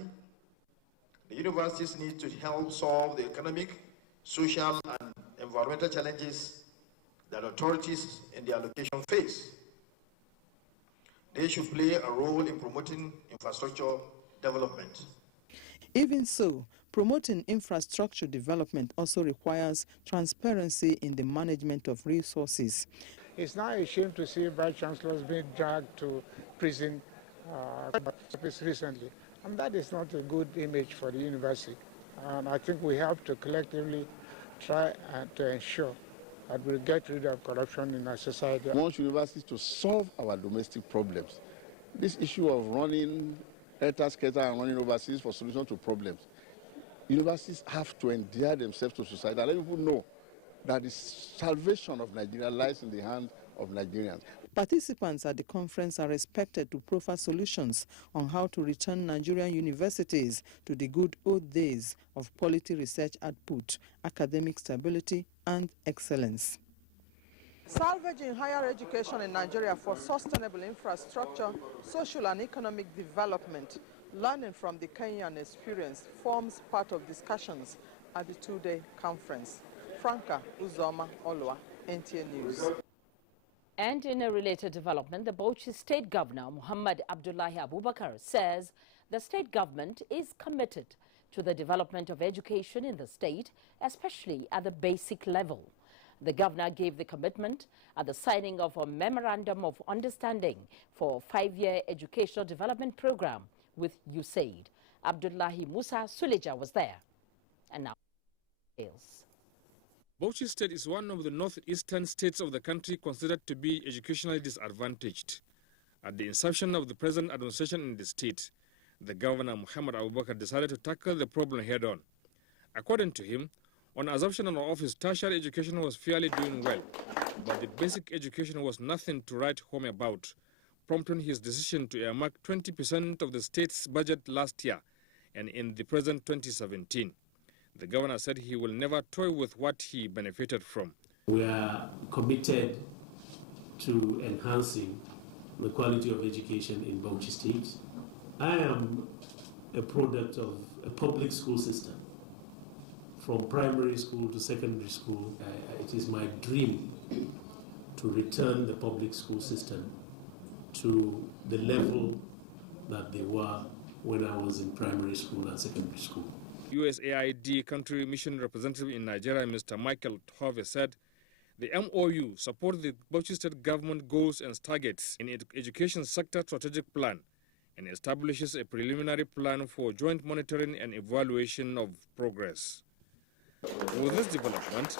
the universities need to help solve the economic, social, and environmental challenges that authorities in the allocation face. They should play a role in promoting infrastructure development. Even so, promoting infrastructure development also requires transparency in the management of resources. It's not a shame to see vice chancellors being dragged to prison recently, and that is not a good image for the university. And I think we have to collectively try to ensure that we get rid of corruption in our society. We want universities to solve our domestic problems. This issue of running helter-skelter and running overseas for solutions to problems, universities have to endear themselves to society and let people know that the salvation of Nigeria lies in the hands of Nigerians. Participants at the conference are expected to proffer solutions on how to return Nigerian universities to the good old days of quality research output, academic stability, and excellence. Salvaging higher education in Nigeria for sustainable infrastructure, social and economic development, learning from the Kenyan experience forms part of discussions at the two-day conference. Franca Uzoma Olua, NTA News. And in a related development, the Bauchi State Governor, Muhammad Abdullahi Abubakar, says the state government is committed to the development of education in the state, especially at the basic level. The governor gave the commitment at the signing of a Memorandum of Understanding for a 5-year educational development program with USAID. Abdullahi Musa Suleja was there. And now, details. Bauchi State is one of the northeastern states of the country considered to be educationally disadvantaged. At the inception of the present administration in the state, the governor Muhammad Abubakar decided to tackle the problem head-on. According to him, on assumption of office, tertiary education was fairly doing well, but the basic education was nothing to write home about, prompting his decision to earmark 20% of the state's budget last year and in the present 2017. The governor said he will never toy with what he benefited from. We are committed to enhancing the quality of education in Bauchi State. I am a product of a public school system. From primary school to secondary school, it is my dream to return the public school system to the level that they were when I was in primary school and secondary school. USAID country mission representative in Nigeria, Mr. Michael Tove, said the MOU supports the Bauchi State government goals and targets in its education sector strategic plan and establishes a preliminary plan for joint monitoring and evaluation of progress. With this development,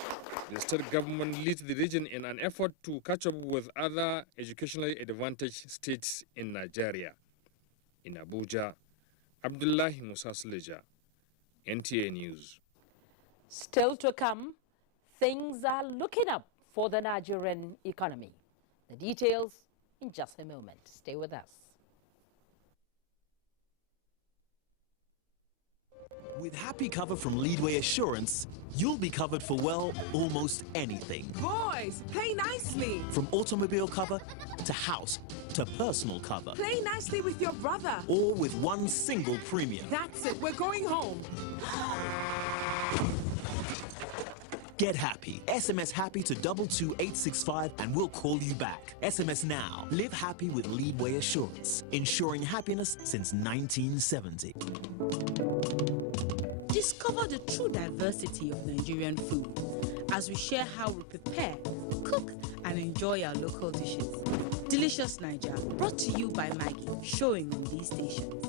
the state government leads the region in an effort to catch up with other educationally advantaged states in Nigeria. In Abuja, Abdullahi Musa Suleja, NTA News. Still to come, things are looking up for the Nigerian economy. The details in just a moment. Stay with us. With Happy Cover from Leadway Assurance, you'll be covered for, well, almost anything. Boys, play nicely. From automobile cover to house to personal cover. Play nicely with your brother. All with one single premium. That's it, we're going home. Get happy. SMS happy to 22865 and we'll call you back. SMS now. Live happy with Leadway Assurance. Ensuring happiness since 1970. Discover the true diversity of Nigerian food as we share how we prepare, cook, and enjoy our local dishes. Delicious Niger, brought to you by Maggie, showing on these stations.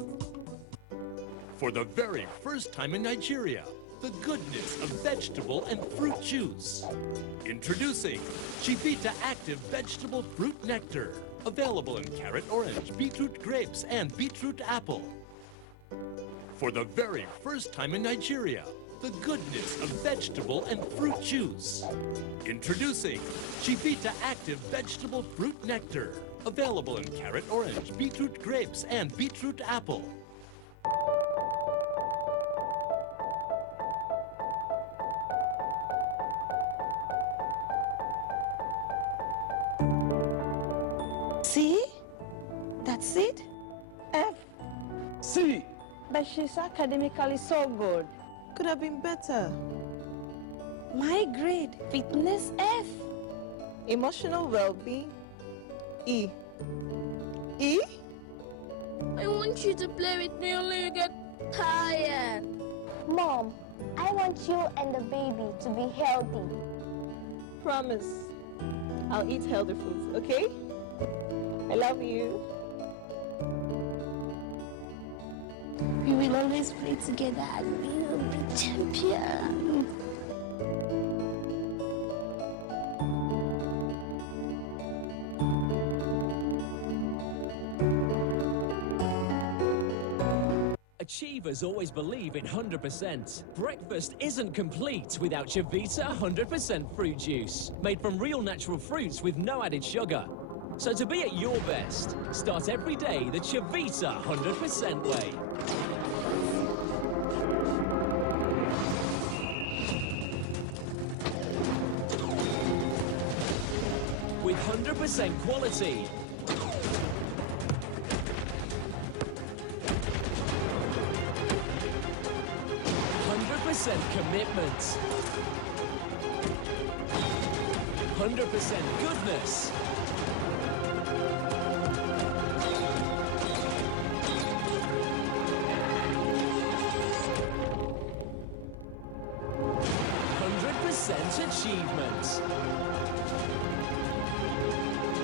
For the very first time in Nigeria, the goodness of vegetable and fruit juice. Introducing Chivita Active Vegetable Fruit Nectar. Available in carrot orange, beetroot grapes, and beetroot apple. For the very first time in Nigeria, the goodness of vegetable and fruit juice. Introducing Chivita Active Vegetable Fruit Nectar. Available in carrot orange, beetroot grapes, and beetroot apple. See? That's it? F. C. But she's academically so good. Could have been better. My grade, fitness F. Emotional well-being, E. E? I want you to play with me only you get tired. Mom, I want you and the baby to be healthy. Promise. I'll eat healthy foods, okay? I love you. We will always play together and we will be champions. Achievers always believe in 100%. Breakfast isn't complete without Chivita 100% fruit juice, made from real natural fruits with no added sugar. So to be at your best, start every day the Chivita 100% way. With 100% quality, 100% commitment, 100% goodness, 100% achievement.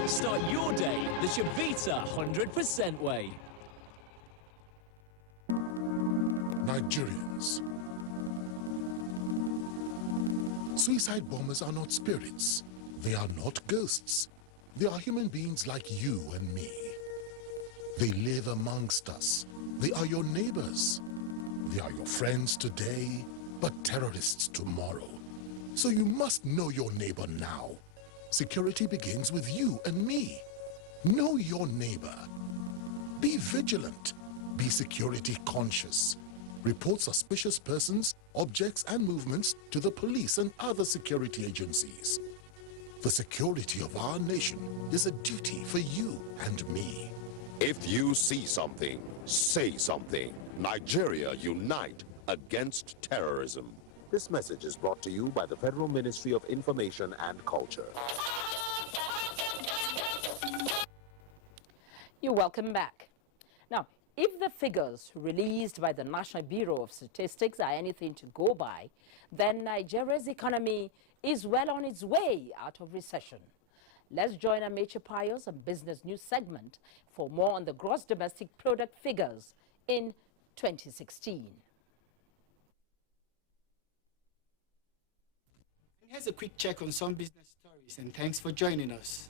Start your day the Chivita 100% way. Nigerians. Suicide bombers are not spirits. They are not ghosts. They are human beings like you and me. They live amongst us. They are your neighbors. They are your friends today, but terrorists tomorrow. So you must know your neighbor now. Security begins with you and me. Know your neighbor. Be vigilant. Be security conscious. Report suspicious persons, objects, and movements to the police and other security agencies. The security of our nation is a duty for you and me. If you see something, say something. Nigeria, unite against terrorism. This message is brought to you by the Federal Ministry of Information and Culture. You're welcome back. Now, if the figures released by the National Bureau of Statistics are anything to go by, then Nigeria's economy is well on its way out of recession. Let's join Ameche Pius on Business News segment for more on the gross domestic product figures in 2016. Here's a quick check on some business stories, and thanks for joining us.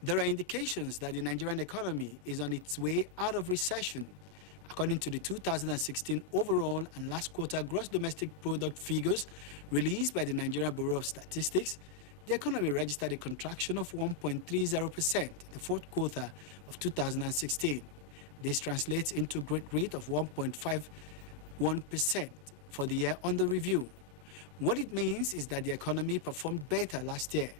There are indications that the Nigerian economy is on its way out of recession, According to the 2016 overall and last quarter gross domestic product figures released by the Nigeria Bureau of Statistics, the economy registered a contraction of 1.30% in the fourth quarter of 2016. This translates into a growth rate of 1.51% for the year under review. What it means is that the economy performed better last year,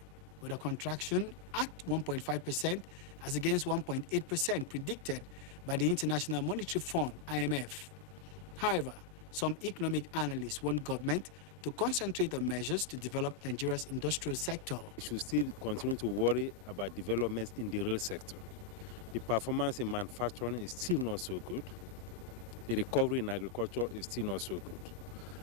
with a contraction at 1.5% as against 1.8% predicted by the International Monetary Fund, IMF. However, some economic analysts want government to concentrate on measures to develop Nigeria's industrial sector. We should still continue to worry about developments in the real sector. The performance in manufacturing is still not so good. The recovery in agriculture is still not so good.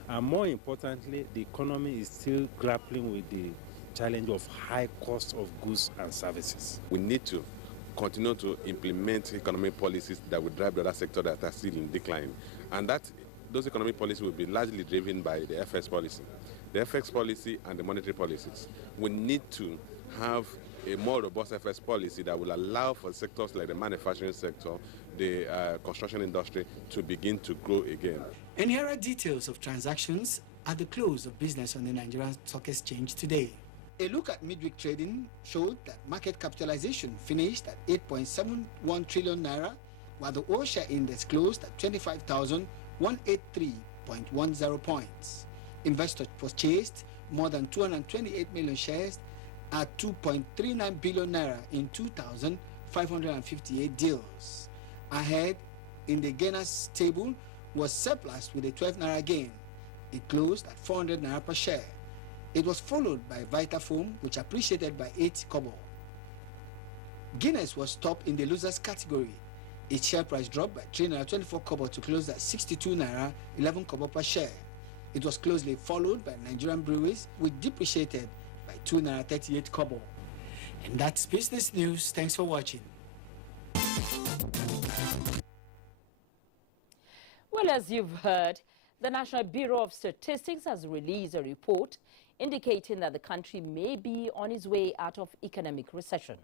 And more importantly, the economy is still grappling with the challenge of high cost of goods and services. We need to continue to implement economic policies that will drive the other sector that are still in decline. And those economic policies will be largely driven by the FX policy. The FX policy and the monetary policies. We need to have a more robust FX policy that will allow for sectors like the manufacturing sector, the construction industry to begin to grow again. And here are details of transactions at the close of business on the Nigerian Stock Exchange today. A look at midweek trading showed that market capitalization finished at 8.71 trillion naira, while the all share index closed at 25,183.10 points. Investors purchased more than 228 million shares at 2.39 billion naira in 2,558 deals. Ahead in the gainers table was surplus with a 12 naira gain. It closed at 400 naira per share. It was followed by Vitafoam, which appreciated by 8 kobo. Guinness was top in the losers category. Its share price dropped by 3 naira 24 kobo to close at 62 naira 11 kobo per share. It was closely followed by Nigerian Breweries, which depreciated by 2 naira 38 kobo. And that's business news. Thanks for watching. Well, as you've heard, the National Bureau of Statistics has released a report indicating that the country may be on its way out of economic recession.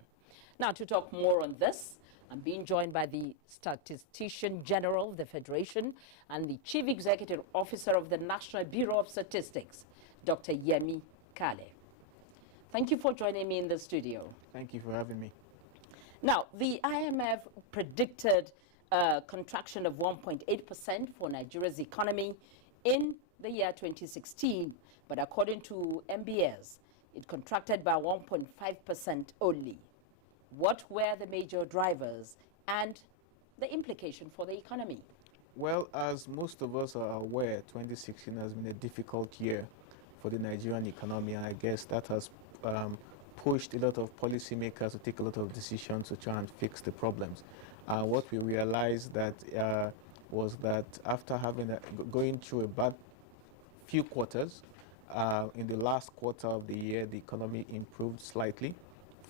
Now, to talk more on this, I'm being joined by the Statistician General of the Federation and the Chief Executive Officer of the National Bureau of Statistics, Dr. Yemi Kale. Thank you for joining me in the studio. Thank you for having me. Now, the IMF predicted a contraction of 1.8% for Nigeria's economy in the year 2016, but according to MBS, it contracted by 1.5% only. What were the major drivers and the implication for the economy? Well, as most of us are aware, 2016 has been a difficult year for the Nigerian economy, and I guess that has pushed a lot of policymakers to take a lot of decisions to try and fix the problems. What we realized was that after going through a bad few quarters, in the last quarter of the year, the economy improved slightly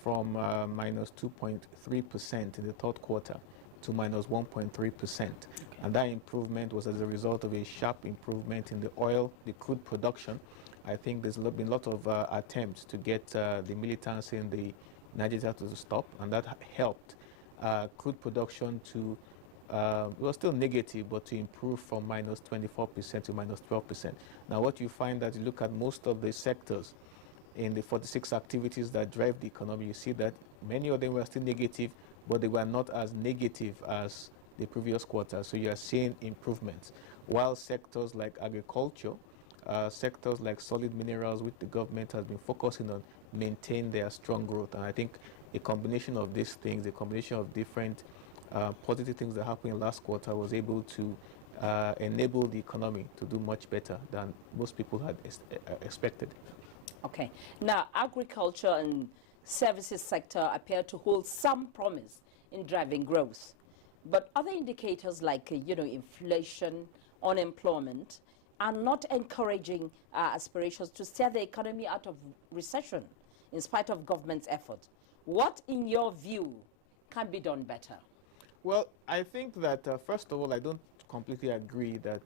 from minus 2.3% in the third quarter to minus 1.3%. Okay. And that improvement was as a result of a sharp improvement in the crude production. I think there's been a lot of attempts to get the militancy in the Niger Delta to stop, and that helped crude production to, it was still negative, but to improve from minus 24% to minus 12%. Now, what you find that you look at most of the sectors in the 46 activities that drive the economy, you see that many of them were still negative, but they were not as negative as the previous quarter. So you are seeing improvements. While sectors like agriculture, sectors like solid minerals, which the government has been focusing on, maintain their strong growth. And I think a combination of these things, a combination of different positive things that happened in last quarter was able to enable the economy to do much better than most people had expected. Okay. Now, agriculture and services sector appear to hold some promise in driving growth. But other indicators like, inflation, unemployment, are not encouraging aspirations to steer the economy out of recession in spite of government's efforts. What, in your view, can be done better? Well, I think that, first of all, I don't completely agree that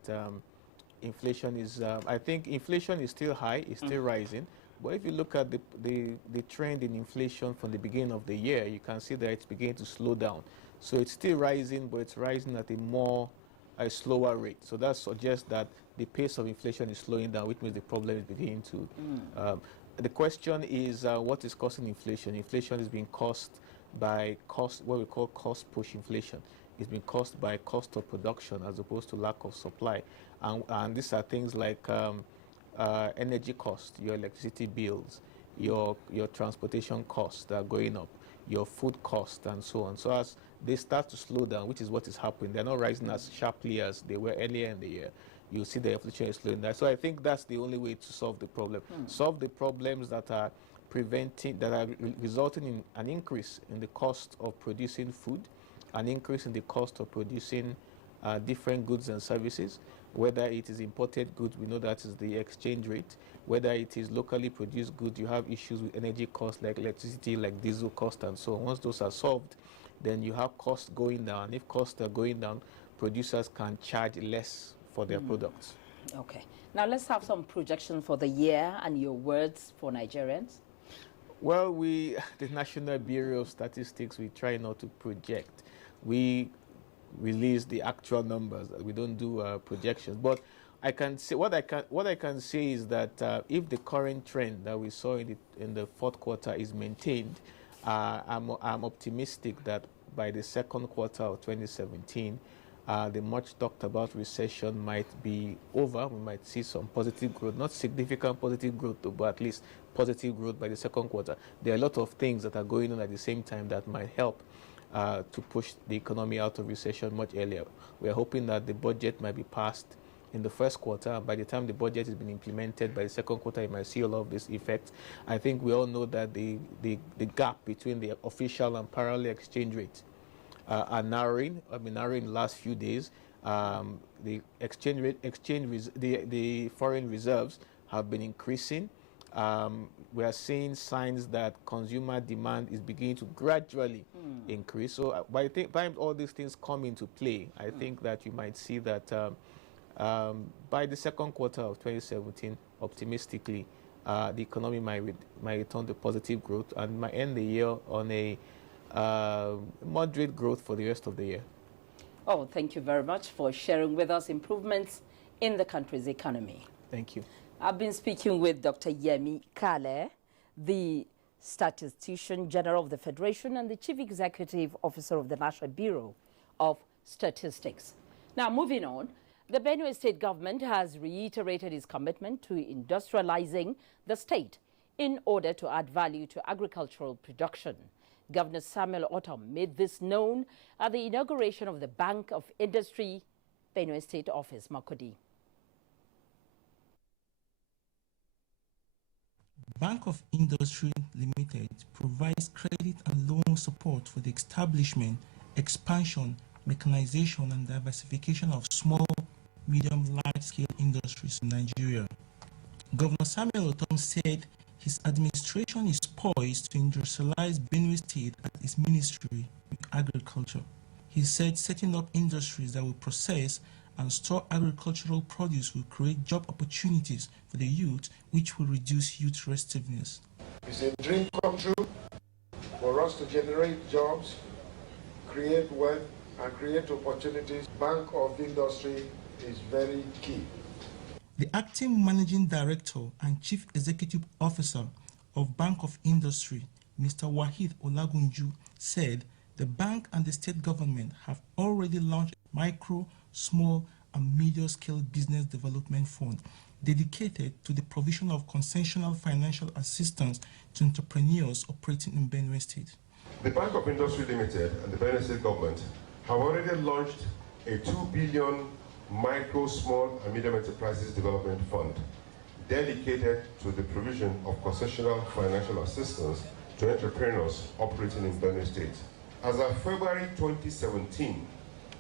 inflation is, I think inflation is still high, it's still rising. But if you look at the trend in inflation from the beginning of the year, you can see that it's beginning to slow down. So it's still rising, but it's rising at a more a slower rate. So that suggests that the pace of inflation is slowing down, which means the problem is beginning to. The question is, what is causing inflation? Inflation is being caused by what we call cost push inflation. It's been caused by cost of production as opposed to lack of supply. And these are things like energy cost, your electricity bills, your transportation costs that are going up, your food cost, and so on. So as they start to slow down, which is what is happening, they're not rising as sharply as they were earlier in the year. You see the inflation is slowing down. So I think that's the only way to solve the problem. Solve the problems that are resulting in an increase in the cost of producing food, an increase in the cost of producing different goods and services. Whether it is imported goods, we know that is the exchange rate. Whether it is locally produced goods, you have issues with energy costs like electricity, like diesel cost, and so on. Once those are solved, then you have costs going down. If costs are going down, producers can charge less for their products. Okay. Now let's have some projection for the year and your words for Nigerians. Well, the National Bureau of Statistics, we try not to project. We release the actual numbers. We don't do projections. But I can say what I can say is that if the current trend that we saw in the fourth quarter is maintained, I'm optimistic that by the second quarter of 2017, the much talked about recession might be over. We might see some positive growth, not significant positive growth, but at least positive growth by the second quarter. There are a lot of things that are going on at the same time that might help to push the economy out of recession much earlier. We are hoping that the budget might be passed in the first quarter. By the time the budget has been implemented by the second quarter, you might see a lot of these effects. I think we all know that the gap between the official and parallel exchange rate are narrowing. I've been narrowing the last few days. The the foreign reserves have been increasing. We are seeing signs that consumer demand is beginning to gradually increase. So by the time all these things come into play, I think that you might see that by the second quarter of 2017, optimistically, the economy might return to positive growth and might end the year on a moderate growth for the rest of the year. Oh, thank you very much for sharing with us improvements in the country's economy. Thank you. I've been speaking with Dr. Yemi Kale, the Statistician General of the Federation and the Chief Executive Officer of the National Bureau of Statistics. Now, moving on, the Benue State government has reiterated its commitment to industrializing the state in order to add value to agricultural production. Governor Samuel Ortom made this known at the inauguration of the Bank of Industry, Benue State Office, Makurdi. Bank of Industry Limited provides credit and loan support for the establishment, expansion, mechanization and diversification of small, medium, large-scale industries in Nigeria. Governor Samuel Ortom said his administration is poised to industrialize Benue State at its Ministry of Agriculture. He said setting up industries that will process and store agricultural produce will create job opportunities for the youth, which will reduce youth restiveness. It's a dream come true for us to generate jobs, create wealth, and create opportunities. Bank of Industry is very key. The acting managing director and chief executive officer of Bank of Industry, Mr. Wahid Olagunju, said the bank and the state government have already launched a micro, small and medium-scale business development fund dedicated to the provision of concessional financial assistance to entrepreneurs operating in Benue State. The Bank of Industry Limited and the Benue State government have already launched a 2 billion micro, small and medium enterprises development fund dedicated to the provision of concessional financial assistance to entrepreneurs operating in Benue State. As of February 2017,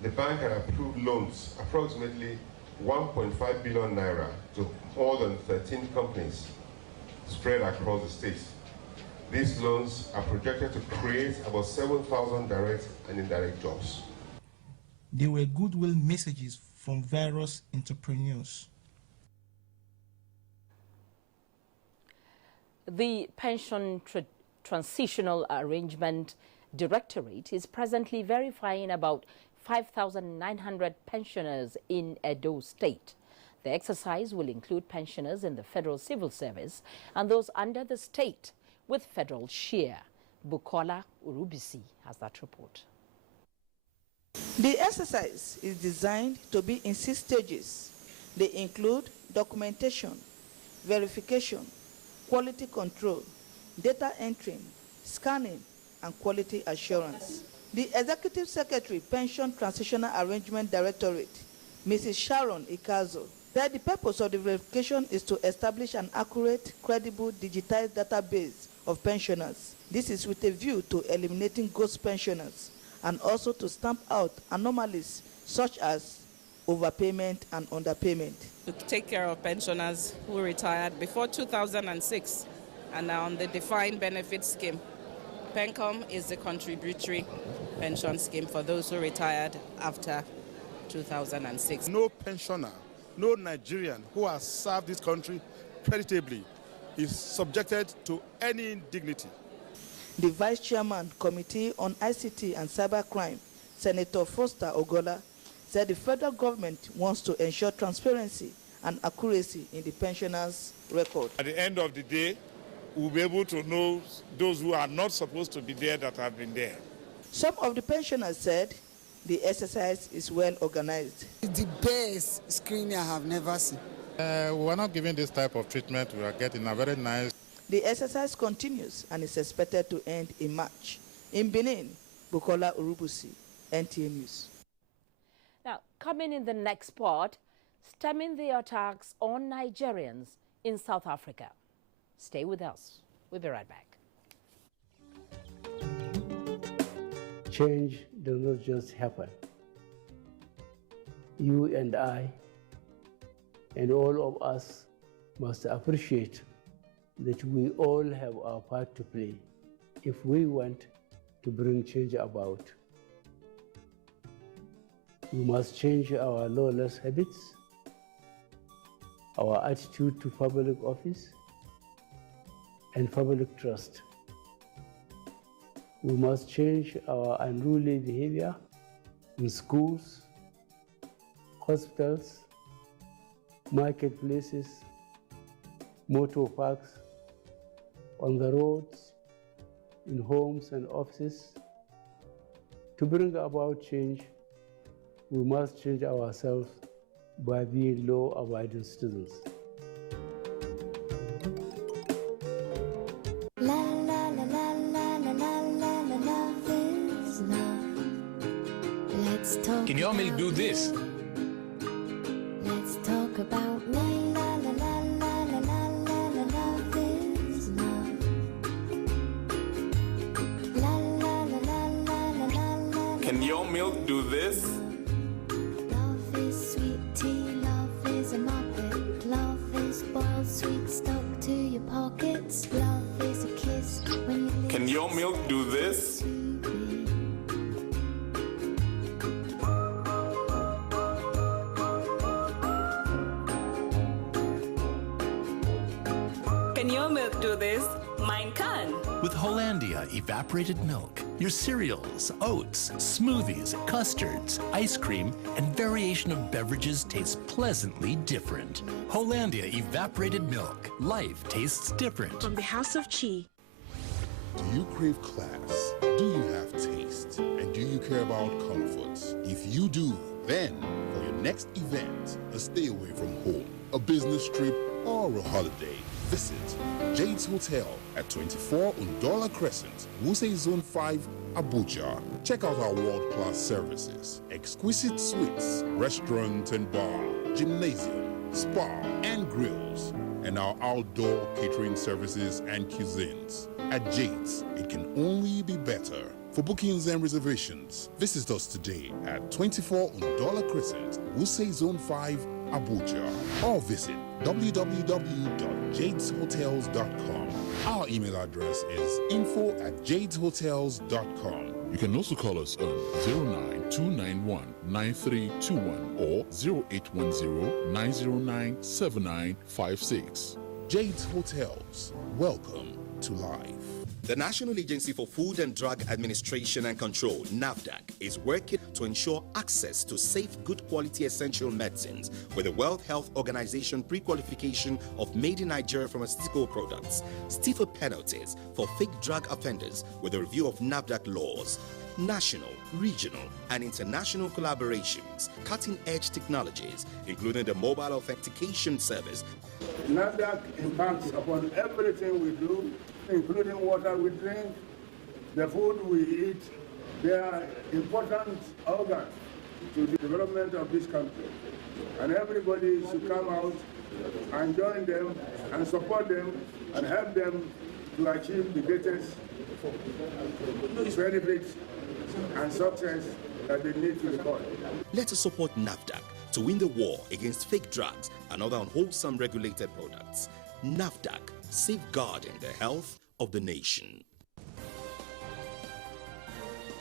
the bank had approved loans approximately 1.5 billion naira to more than 13 companies spread across the state. These loans are projected to create about 7,000 direct and indirect jobs. There were goodwill messages from various entrepreneurs. The Pension Transitional Arrangement Directorate is presently verifying about 5,900 pensioners in Edo State. The exercise will include pensioners in the Federal Civil Service and those under the state with federal share. Bukola Urubisi has that report. The exercise is designed to be in 6 stages. They include documentation, verification, quality control, data entry, scanning, and quality assurance. The Executive Secretary, Pension Transitional Arrangement Directorate, Mrs. Sharon Ikazo, said the purpose of the verification is to establish an accurate, credible, digitized database of pensioners. This is with a view to eliminating ghost pensioners and also to stamp out anomalies such as overpayment and underpayment. To take care of pensioners who retired before 2006 and are on the defined benefit scheme. PENCOM is the contributory pension scheme for those who retired after 2006. No pensioner, no Nigerian who has served this country creditably is subjected to any indignity. The Vice Chairman, Committee on ICT and Cybercrime, Senator Foster Ogola, said the federal government wants to ensure transparency and accuracy in the pensioners' record. At the end of the day, we'll be able to know those who are not supposed to be there that have been there. Some of the pensioners said the exercise is well organized. It's the best screening I have never seen. We are not giving this type of treatment. We are getting a very nice. The exercise continues and is expected to end in March. In Benin, Bukola Urubusi, NTA News. Now, coming in the next part, stemming the attacks on Nigerians in South Africa. Stay with us. We'll be right back. Change does not just happen. You and I and all of us must appreciate that we all have our part to play if we want to bring change about. We must change our lawless habits, our attitude to public office, and public trust. We must change our unruly behavior in schools, hospitals, marketplaces, motor parks, on the roads, in homes and offices. To bring about change, we must change ourselves by being law-abiding citizens. Can your milk do this? Let's talk about me. La la la la la la la la love is love. La la la la la la la la. Can your milk do this? Love is sweet tea, love is a muppet. Love is boiled sweet stuck to your pockets. Love is a kiss when you Can your milk do this? Can your milk do this? Mine can. With Hollandia evaporated milk, your cereals, oats, smoothies, custards, ice cream, and variation of beverages taste pleasantly different. Hollandia evaporated milk. Life tastes different. From the House of Chi. Do you crave class? Do you have taste? And do you care about comfort? If you do, then for your next event, a stay away from home, a business trip, or a holiday, visit Jade's Hotel at 24 Undola Crescent, Wuse Zone 5, Abuja. Check out our world-class services, exquisite suites, restaurant and bar, gymnasium, spa and grills, and our outdoor catering services and cuisines. At Jade's, it can only be better. For bookings and reservations, visit us today at 24 Undola Crescent, Wuse Zone 5, Abuja, or visit www.jadeshotels.com. Our email address is info@jadeshotels.com. You can also call us on 09291-9321 or 0810-909-7956. Jade's Hotels. Welcome to life. The National Agency for Food and Drug Administration and Control, NAFDAC, is working to ensure access to safe, good quality essential medicines with the World Health Organization pre-qualification of made in Nigeria pharmaceutical products, stiffer penalties for fake drug offenders with a review of NAFDAC laws, national, regional, and international collaborations, cutting-edge technologies, including the mobile authentication service. NAFDAC impacts upon everything we do, including water we drink, the food we eat. They are important organs to the development of this country. And everybody should come out and join them and support them and help them to achieve the greatest benefits and success that they need to record. Let us support NAFDAC to win the war against fake drugs and other unwholesome regulated products. NAFDAC, safeguarding the health of the nation.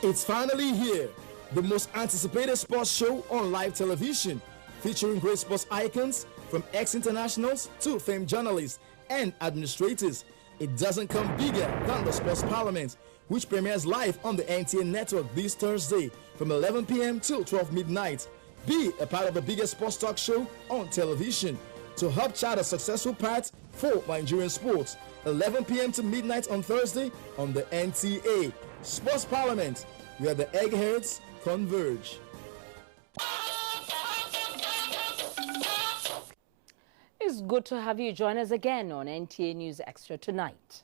It's finally here, the most anticipated sports show on live television, featuring great sports icons from ex-internationals to famed journalists and administrators. It doesn't come bigger than the Sports Parliament, which premieres live on the NTA network this Thursday from 11 p.m. till 12 midnight. Be a part of the biggest sports talk show on television to help chart a successful path for Nigerian sports. 11 p.m. to midnight on Thursday on the NTA Sports Parliament, where the eggheads converge. It's good to have you join us again on NTA News Extra tonight.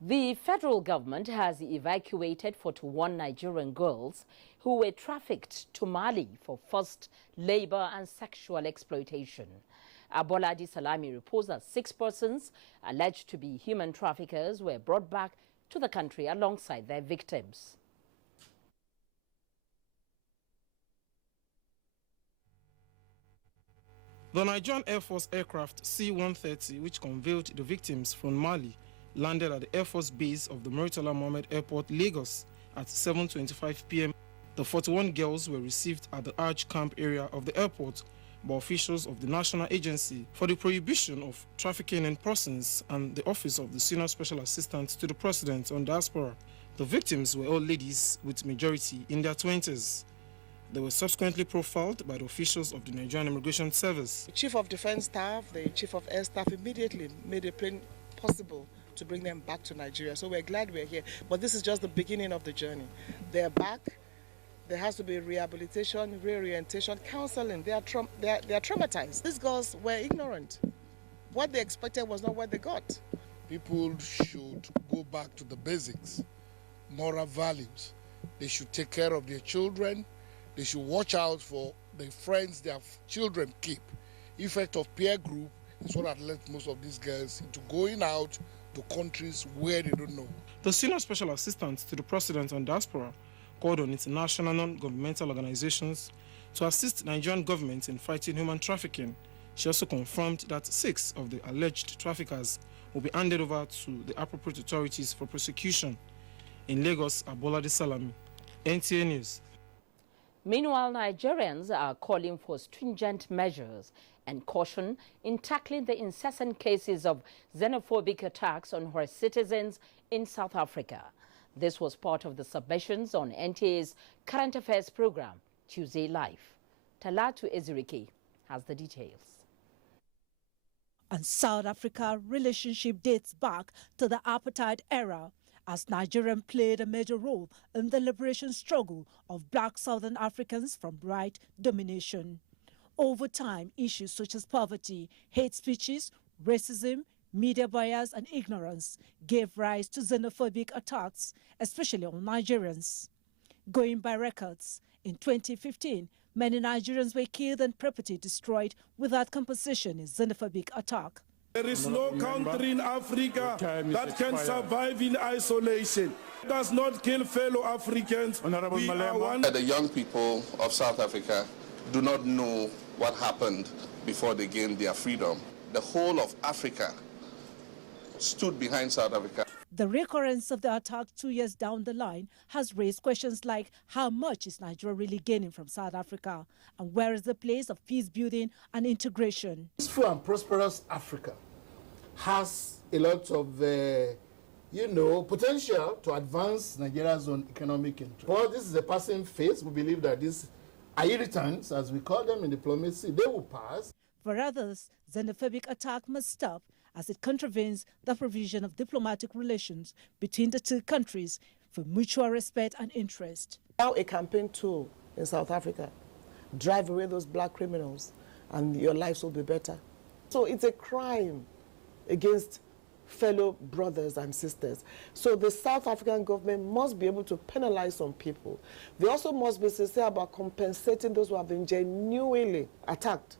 The federal government has evacuated 41 Nigerian girls who were trafficked to Mali for forced labor and sexual exploitation. Aboladi Salami reports that 6 persons alleged to be human traffickers were brought back to the country alongside their victims. The Nigerian Air Force aircraft C-130, which conveyed the victims from Mali, landed at the Air Force base of the Murtala Mohammed Airport, Lagos, at 7:25 p.m. The 41 girls were received at the Arch Camp area of the airport by officials of the National Agency for the Prohibition of Trafficking in Persons and the Office of the Senior Special Assistant to the President on Diaspora. The victims were all ladies, with majority in their 20s. They were subsequently profiled by the officials of the Nigerian Immigration Service. The Chief of Defense Staff, the Chief of Air Staff immediately made it possible to bring them back to Nigeria. So we're glad we're here. But this is just the beginning of the journey. They're back. There has to be rehabilitation, reorientation, counseling. They are traumatized. These girls were ignorant. What they expected was not what they got. People should go back to the basics, moral values. They should take care of their children. They should watch out for the friends their children keep. Effect of peer group is what has led most of these girls into going out to countries where they don't know. The Senior Special Assistant to the President on Diaspora called on international non-governmental organizations to assist Nigerian government in fighting human trafficking. She also confirmed that 6 of the alleged traffickers will be handed over to the appropriate authorities for prosecution. In Lagos, Abolade Salami, NTA News. Meanwhile, Nigerians are calling for stringent measures and caution in tackling the incessant cases of xenophobic attacks on her citizens in South Africa. This was part of the submissions on NTA's Current Affairs program, Tuesday Live. Talatu Ezirike has the details. And South Africa relationship dates back to the apartheid era, as Nigeria played a major role in the liberation struggle of black Southern Africans from white domination. Over time, issues such as poverty, hate speeches, racism, media bias and ignorance gave rise to xenophobic attacks, especially on Nigerians. Going by records, in 2015, many Nigerians were killed and property destroyed without compensation in xenophobic attack. There is no country in Africa that can survive in isolation. Does not kill fellow Africans. The young people of South Africa do not know what happened before they gained their freedom. The whole of Africa stood behind South Africa. The recurrence of the attack 2 years down the line has raised questions like how much is Nigeria really gaining from South Africa, and where is the place of peace building and integration? Peaceful and prosperous Africa has a lot of potential to advance Nigeria's own economic interest. But this is a passing phase. We believe that these irritants, as we call them in diplomacy, they will pass. For others, xenophobic attack must stop as it contravenes the provision of diplomatic relations between the two countries for mutual respect and interest. Now a campaign tool in South Africa. Drive away those black criminals and your lives will be better. So it's a crime against fellow brothers and sisters. So the South African government must be able to penalize some people. They also must be sincere about compensating those who have been genuinely attacked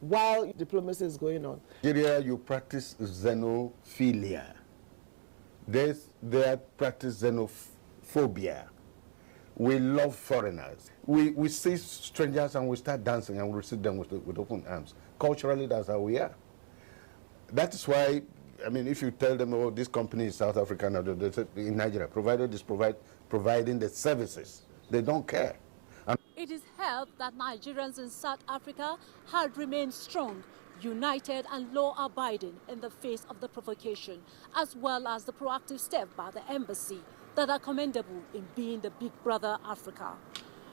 while diplomacy is going on. Nigeria, you practice xenophilia. They practice xenophobia. We love foreigners. We see strangers and we start dancing and we receive them with open arms. Culturally, that's how we are. That is why, if you tell them, oh, this company is South African or in Nigeria, provided is providing the services, they don't care. It is held that Nigerians in South Africa had remained strong, united and law-abiding in the face of the provocation, as well as the proactive step by the embassy that are commendable in being the big brother Africa.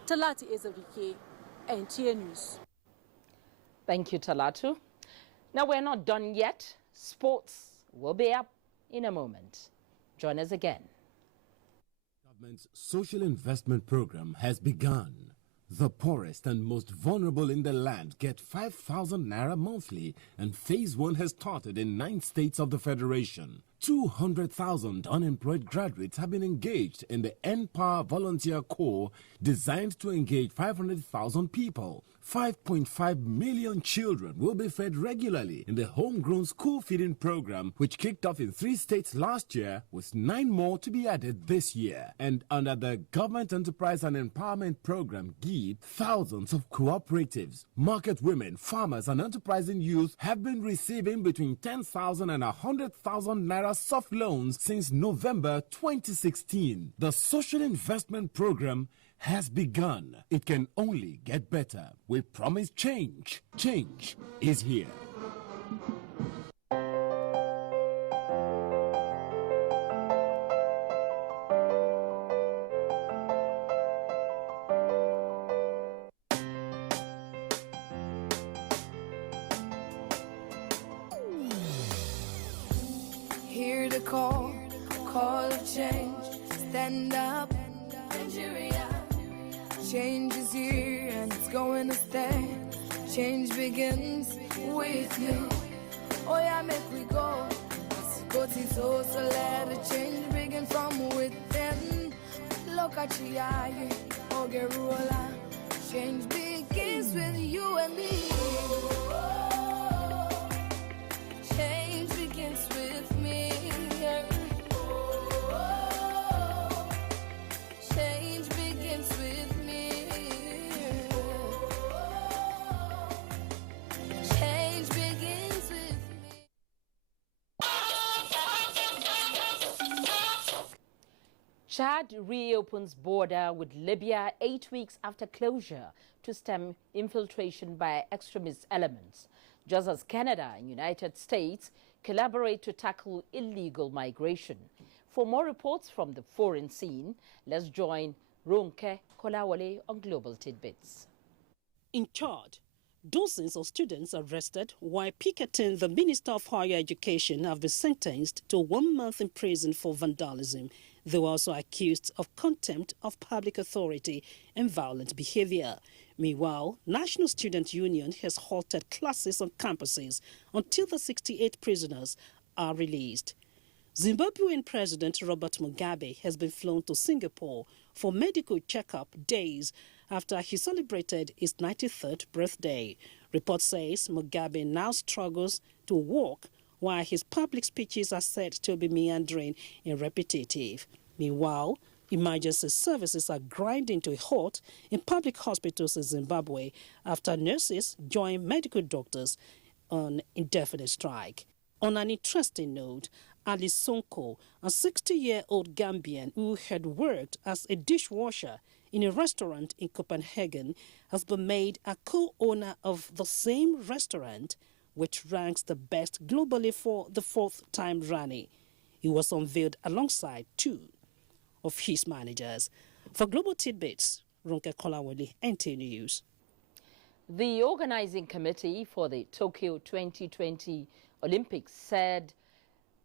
Talati Ezerike, NTA News. Thank you, Talatu. Now, we're not done yet. Sports will be up in a moment. Join us again. Government's social investment program has begun. The poorest and most vulnerable in the land get 5,000 naira monthly, and phase 1 has started in 9 states of the Federation. 200,000 unemployed graduates have been engaged in the N-Power Volunteer Corps, designed to engage 500,000 people. 5.5 million children will be fed regularly in the homegrown school feeding program, which kicked off in 3 states last year, with 9 more to be added this year. And under the Government Enterprise and Empowerment Program, GEEP, thousands of cooperatives, market women, farmers and enterprising youth have been receiving between 10,000 and 100,000 naira soft loans since November 2016. The Social Investment Program has begun. It can only get better. We promise change. Change is here. Hear the call of change. Stand up, Nigeria. Change is here and it's going to stay. Change begins with you. Oh yeah, make we go. Go to so let the change begin from within. Look at you, oh Geruola. Change begins with you and me. Change begins with me. Change begins with me. Change begins with me. Chad reopens border with Libya 8 weeks after closure to stem infiltration by extremist elements, just as Canada and United States collaborate to tackle illegal migration. For more reports from the foreign scene, let's join Ronke Kolawole on Global Tidbits. In Chad, dozens of students arrested while picketing the Minister of Higher Education have been sentenced to 1 month in prison for vandalism. They were also accused of contempt of public authority and violent behavior. Meanwhile, National Student Union has halted classes on campuses until the 68 prisoners are released. Zimbabwean President Robert Mugabe has been flown to Singapore for medical checkup days after he celebrated his 93rd birthday. Report says Mugabe now struggles to walk, while his public speeches are said to be meandering and repetitive. Meanwhile, emergency services are grinding to a halt in public hospitals in Zimbabwe after nurses join medical doctors on indefinite strike. On an interesting note, Ali Sonko, a 60-year-old Gambian who had worked as a dishwasher in a restaurant in Copenhagen, has been made a co-owner of the same restaurant, which ranks the best globally for the 4th time running. He was unveiled alongside 2 of his managers. For Global Tidbits, Ronke Kolawole, NTA News. The organizing committee for the Tokyo 2020 Olympics said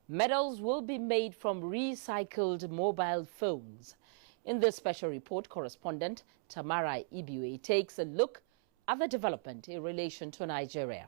medals will be made from recycled mobile phones. In this special report, correspondent Tamara Ibiwe takes a look at the development in relation to Nigeria.